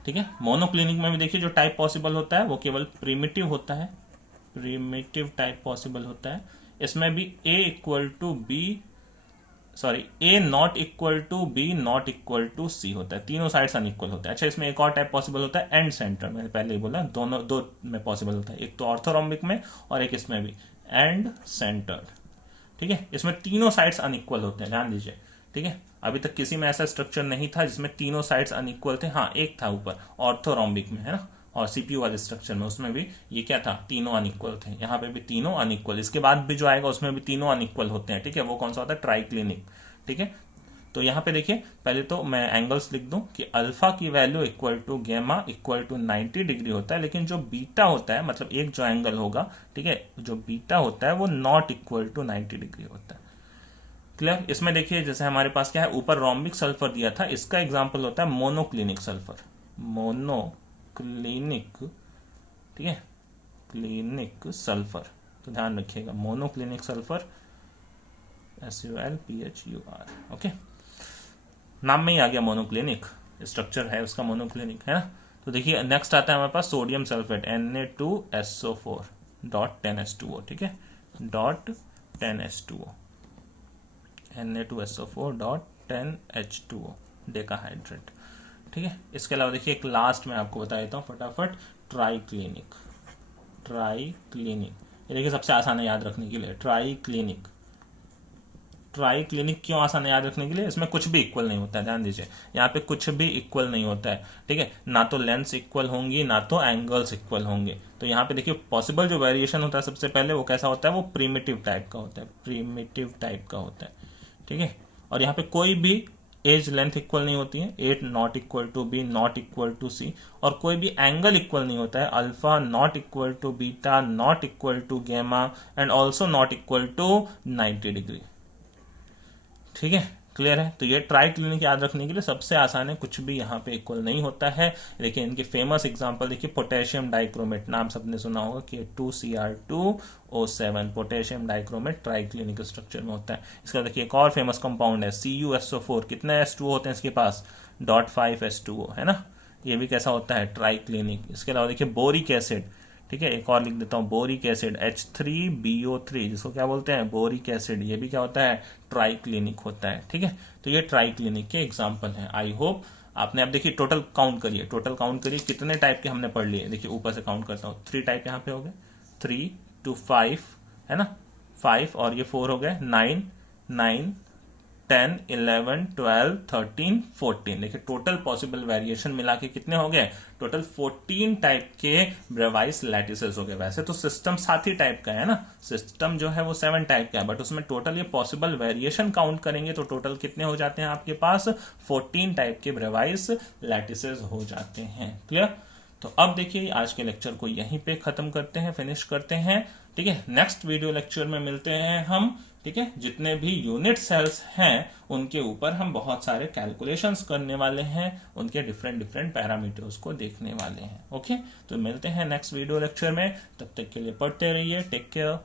ठीक है, मोनोक्लिनिक में भी देखिए जो टाइप पॉसिबल होता है वो केवल प्रिमिटिव होता है, प्रिमिटिव टाइप पॉसिबल होता है। इसमें भी A not equal to B not equal to C होता है, तीनों साइड्स अनइक्वल होता है। अच्छा, इसमें एक और टाइप पॉसिबल होता है एंड सेंटर, मैंने पहले ही बोला, दोनों 2 में पॉसिबल होता है, एक तो ऑर्थोरोम्बिक में और एक इसमें भी एंड सेंटर। ठीक है, इसमें तीनों साइड्स अनइक्वल होते हैं, ध्यान दीजिए। ठीक है, अभी तक किसी में ऐसा स्ट्रक्चर नहीं था जिसमें तीनों साइड्स अनइक्वल थे। हाँ, एक था ऊपर ऑर्थोरोम्बिक में, है ना, और CPU वाले स्ट्रक्चर में, उसमें भी ये क्या था, तीनों अनइक्वल थे। यहाँ पे भी तीनों अनइक्वल, इसके बाद भी जो आएगा उसमें भी तीनों अनइक्वल होते हैं। ठीक है, वो कौन सा होता है, ट्राइक्लिनिक। ठीक है, तो यहाँ पे देखिए पहले तो मैं एंगल्स लिख दूं कि अल्फा की वैल्यू इक्वल टू गेमा इक्वल टू 90 डिग्री होता है, लेकिन जो बीटा होता है, मतलब एक जो एंगल होगा, ठीक है, जो बीटा होता है वो नॉट इक्वल टू 90 डिग्री होता है। क्लियर। इसमें देखिए जैसे हमारे पास क्या है, ऊपर रोम्बिक सल्फर दिया था, इसका एग्जाम्पल होता है मोनोक्लिनिक सल्फर, मोनोक्लिनिक। ठीक है, क्लिनिक सल्फर, तो ध्यान रखिएगा मोनोक्लिनिक सल्फर, SULPHUR। ओके, नाम में ही आ गया मोनोक्लिनिक, स्ट्रक्चर है उसका मोनोक्लिनिक, है ना। तो देखिए नेक्स्ट आता है हमारे पास sodium sulphate Na2SO4 dot 10H2O। ठीक है, dot 10H2O, Na2SO4 dot 10H2O, decahydrate. ठीक है, इसके अलावा देखिए एक लास्ट में आपको बता देता हूँ फटाफट, ट्राइक्लिनिक, ट्राइक्लिनिक, ये देखिए सबसे आसान है याद रखने के लिए, ट्राइक्लिनिक। ट्राइक्लिनिक क्यों आसान है याद रखने के लिए, इसमें कुछ भी इक्वल नहीं होता है, ध्यान दीजिए, यहाँ पे कुछ भी इक्वल नहीं होता है। ठीक है, ना तो लेंथ्स इक्वल होंगी ना तो एंगल्स इक्वल होंगे। तो यहाँ पे देखिए पॉसिबल जो वेरिएशन होता है सबसे पहले वो कैसा होता है, वो प्रिमिटिव टाइप का होता है, प्रिमिटिव टाइप का होता है। ठीक है, और यहाँ पे कोई भी एज लेंथ इक्वल नहीं होती है, 8 not equal to B not equal to C, और कोई भी एंगल इक्वल नहीं होता है, alpha not equal to beta not equal to gamma and also not equal to 90 degree. ठीक है, क्लियर है। तो ये ट्राइक्लिनिक याद रखने के लिए सबसे आसान है, कुछ भी यहाँ पे इक्वल नहीं होता है। लेकिन इनके फेमस एग्जांपल देखिए, पोटेशियम डाइक्रोमेट, नाम सबने सुना होगा, K2Cr2O7, potassium dichromate triclinic structure में होता है। इसका देखिए एक और फेमस कंपाउंड है CuSO4, कितने H2O होते हैं इसके पास, .5H2O, है ना, ये भी कैसा होता है, ट्राइक्लिनिक। इसके अलावा देखिए बोरिक एसिड, ठीक है, एक और लिख देता हूं, बोरिक एसिड H3BO3, जिसको क्या बोलते हैं, बोरिक एसिड, ये भी क्या होता है, ट्राइक्लिनिक होता है। ठीक है, तो ये ट्राइक्लिनिक के एग्जांपल हैं। आई होप आपने, अब देखिए टोटल काउंट करिए, टोटल काउंट करिए कितने टाइप के हमने पढ़ लिए। देखिए ऊपर से काउंट करता हूँ, 3 टाइप यहाँ पे हो गए, 3 to 5, है ना, 5 और ये 4 हो गए, 9, 9, 10, 11, 12, 13, 14। देखिए टोटल पॉसिबल वेरिएशन मिला के कितने हो गए, टोटल 14 टाइप के ब्रेवाइस लैटिसेस हो गए। वैसे तो सिस्टम 7 ही टाइप का है ना, सिस्टम जो है वो 7 टाइप का है, बट उसमें टोटल ये पॉसिबल वेरिएशन काउंट करेंगे तो टोटल कितने हो जाते हैं आपके पास, 14 टाइप के ब्रेवाइस लैटिसेस हो जाते हैं। क्लियर। तो अब देखिए आज के लेक्चर को यहीं पे खत्म करते हैं, फिनिश करते हैं। ठीक है, नेक्स्ट वीडियो लेक्चर में मिलते हैं हम। ठीक है, जितने भी यूनिट सेल्स हैं उनके ऊपर हम बहुत सारे कैलकुलेशंस करने वाले हैं, उनके डिफरेंट पैरामीटर्स को देखने वाले हैं। ओके, तो मिलते हैं नेक्स्ट वीडियो लेक्चर में, तब तक के लिए पढ़ते रहिए। Take care.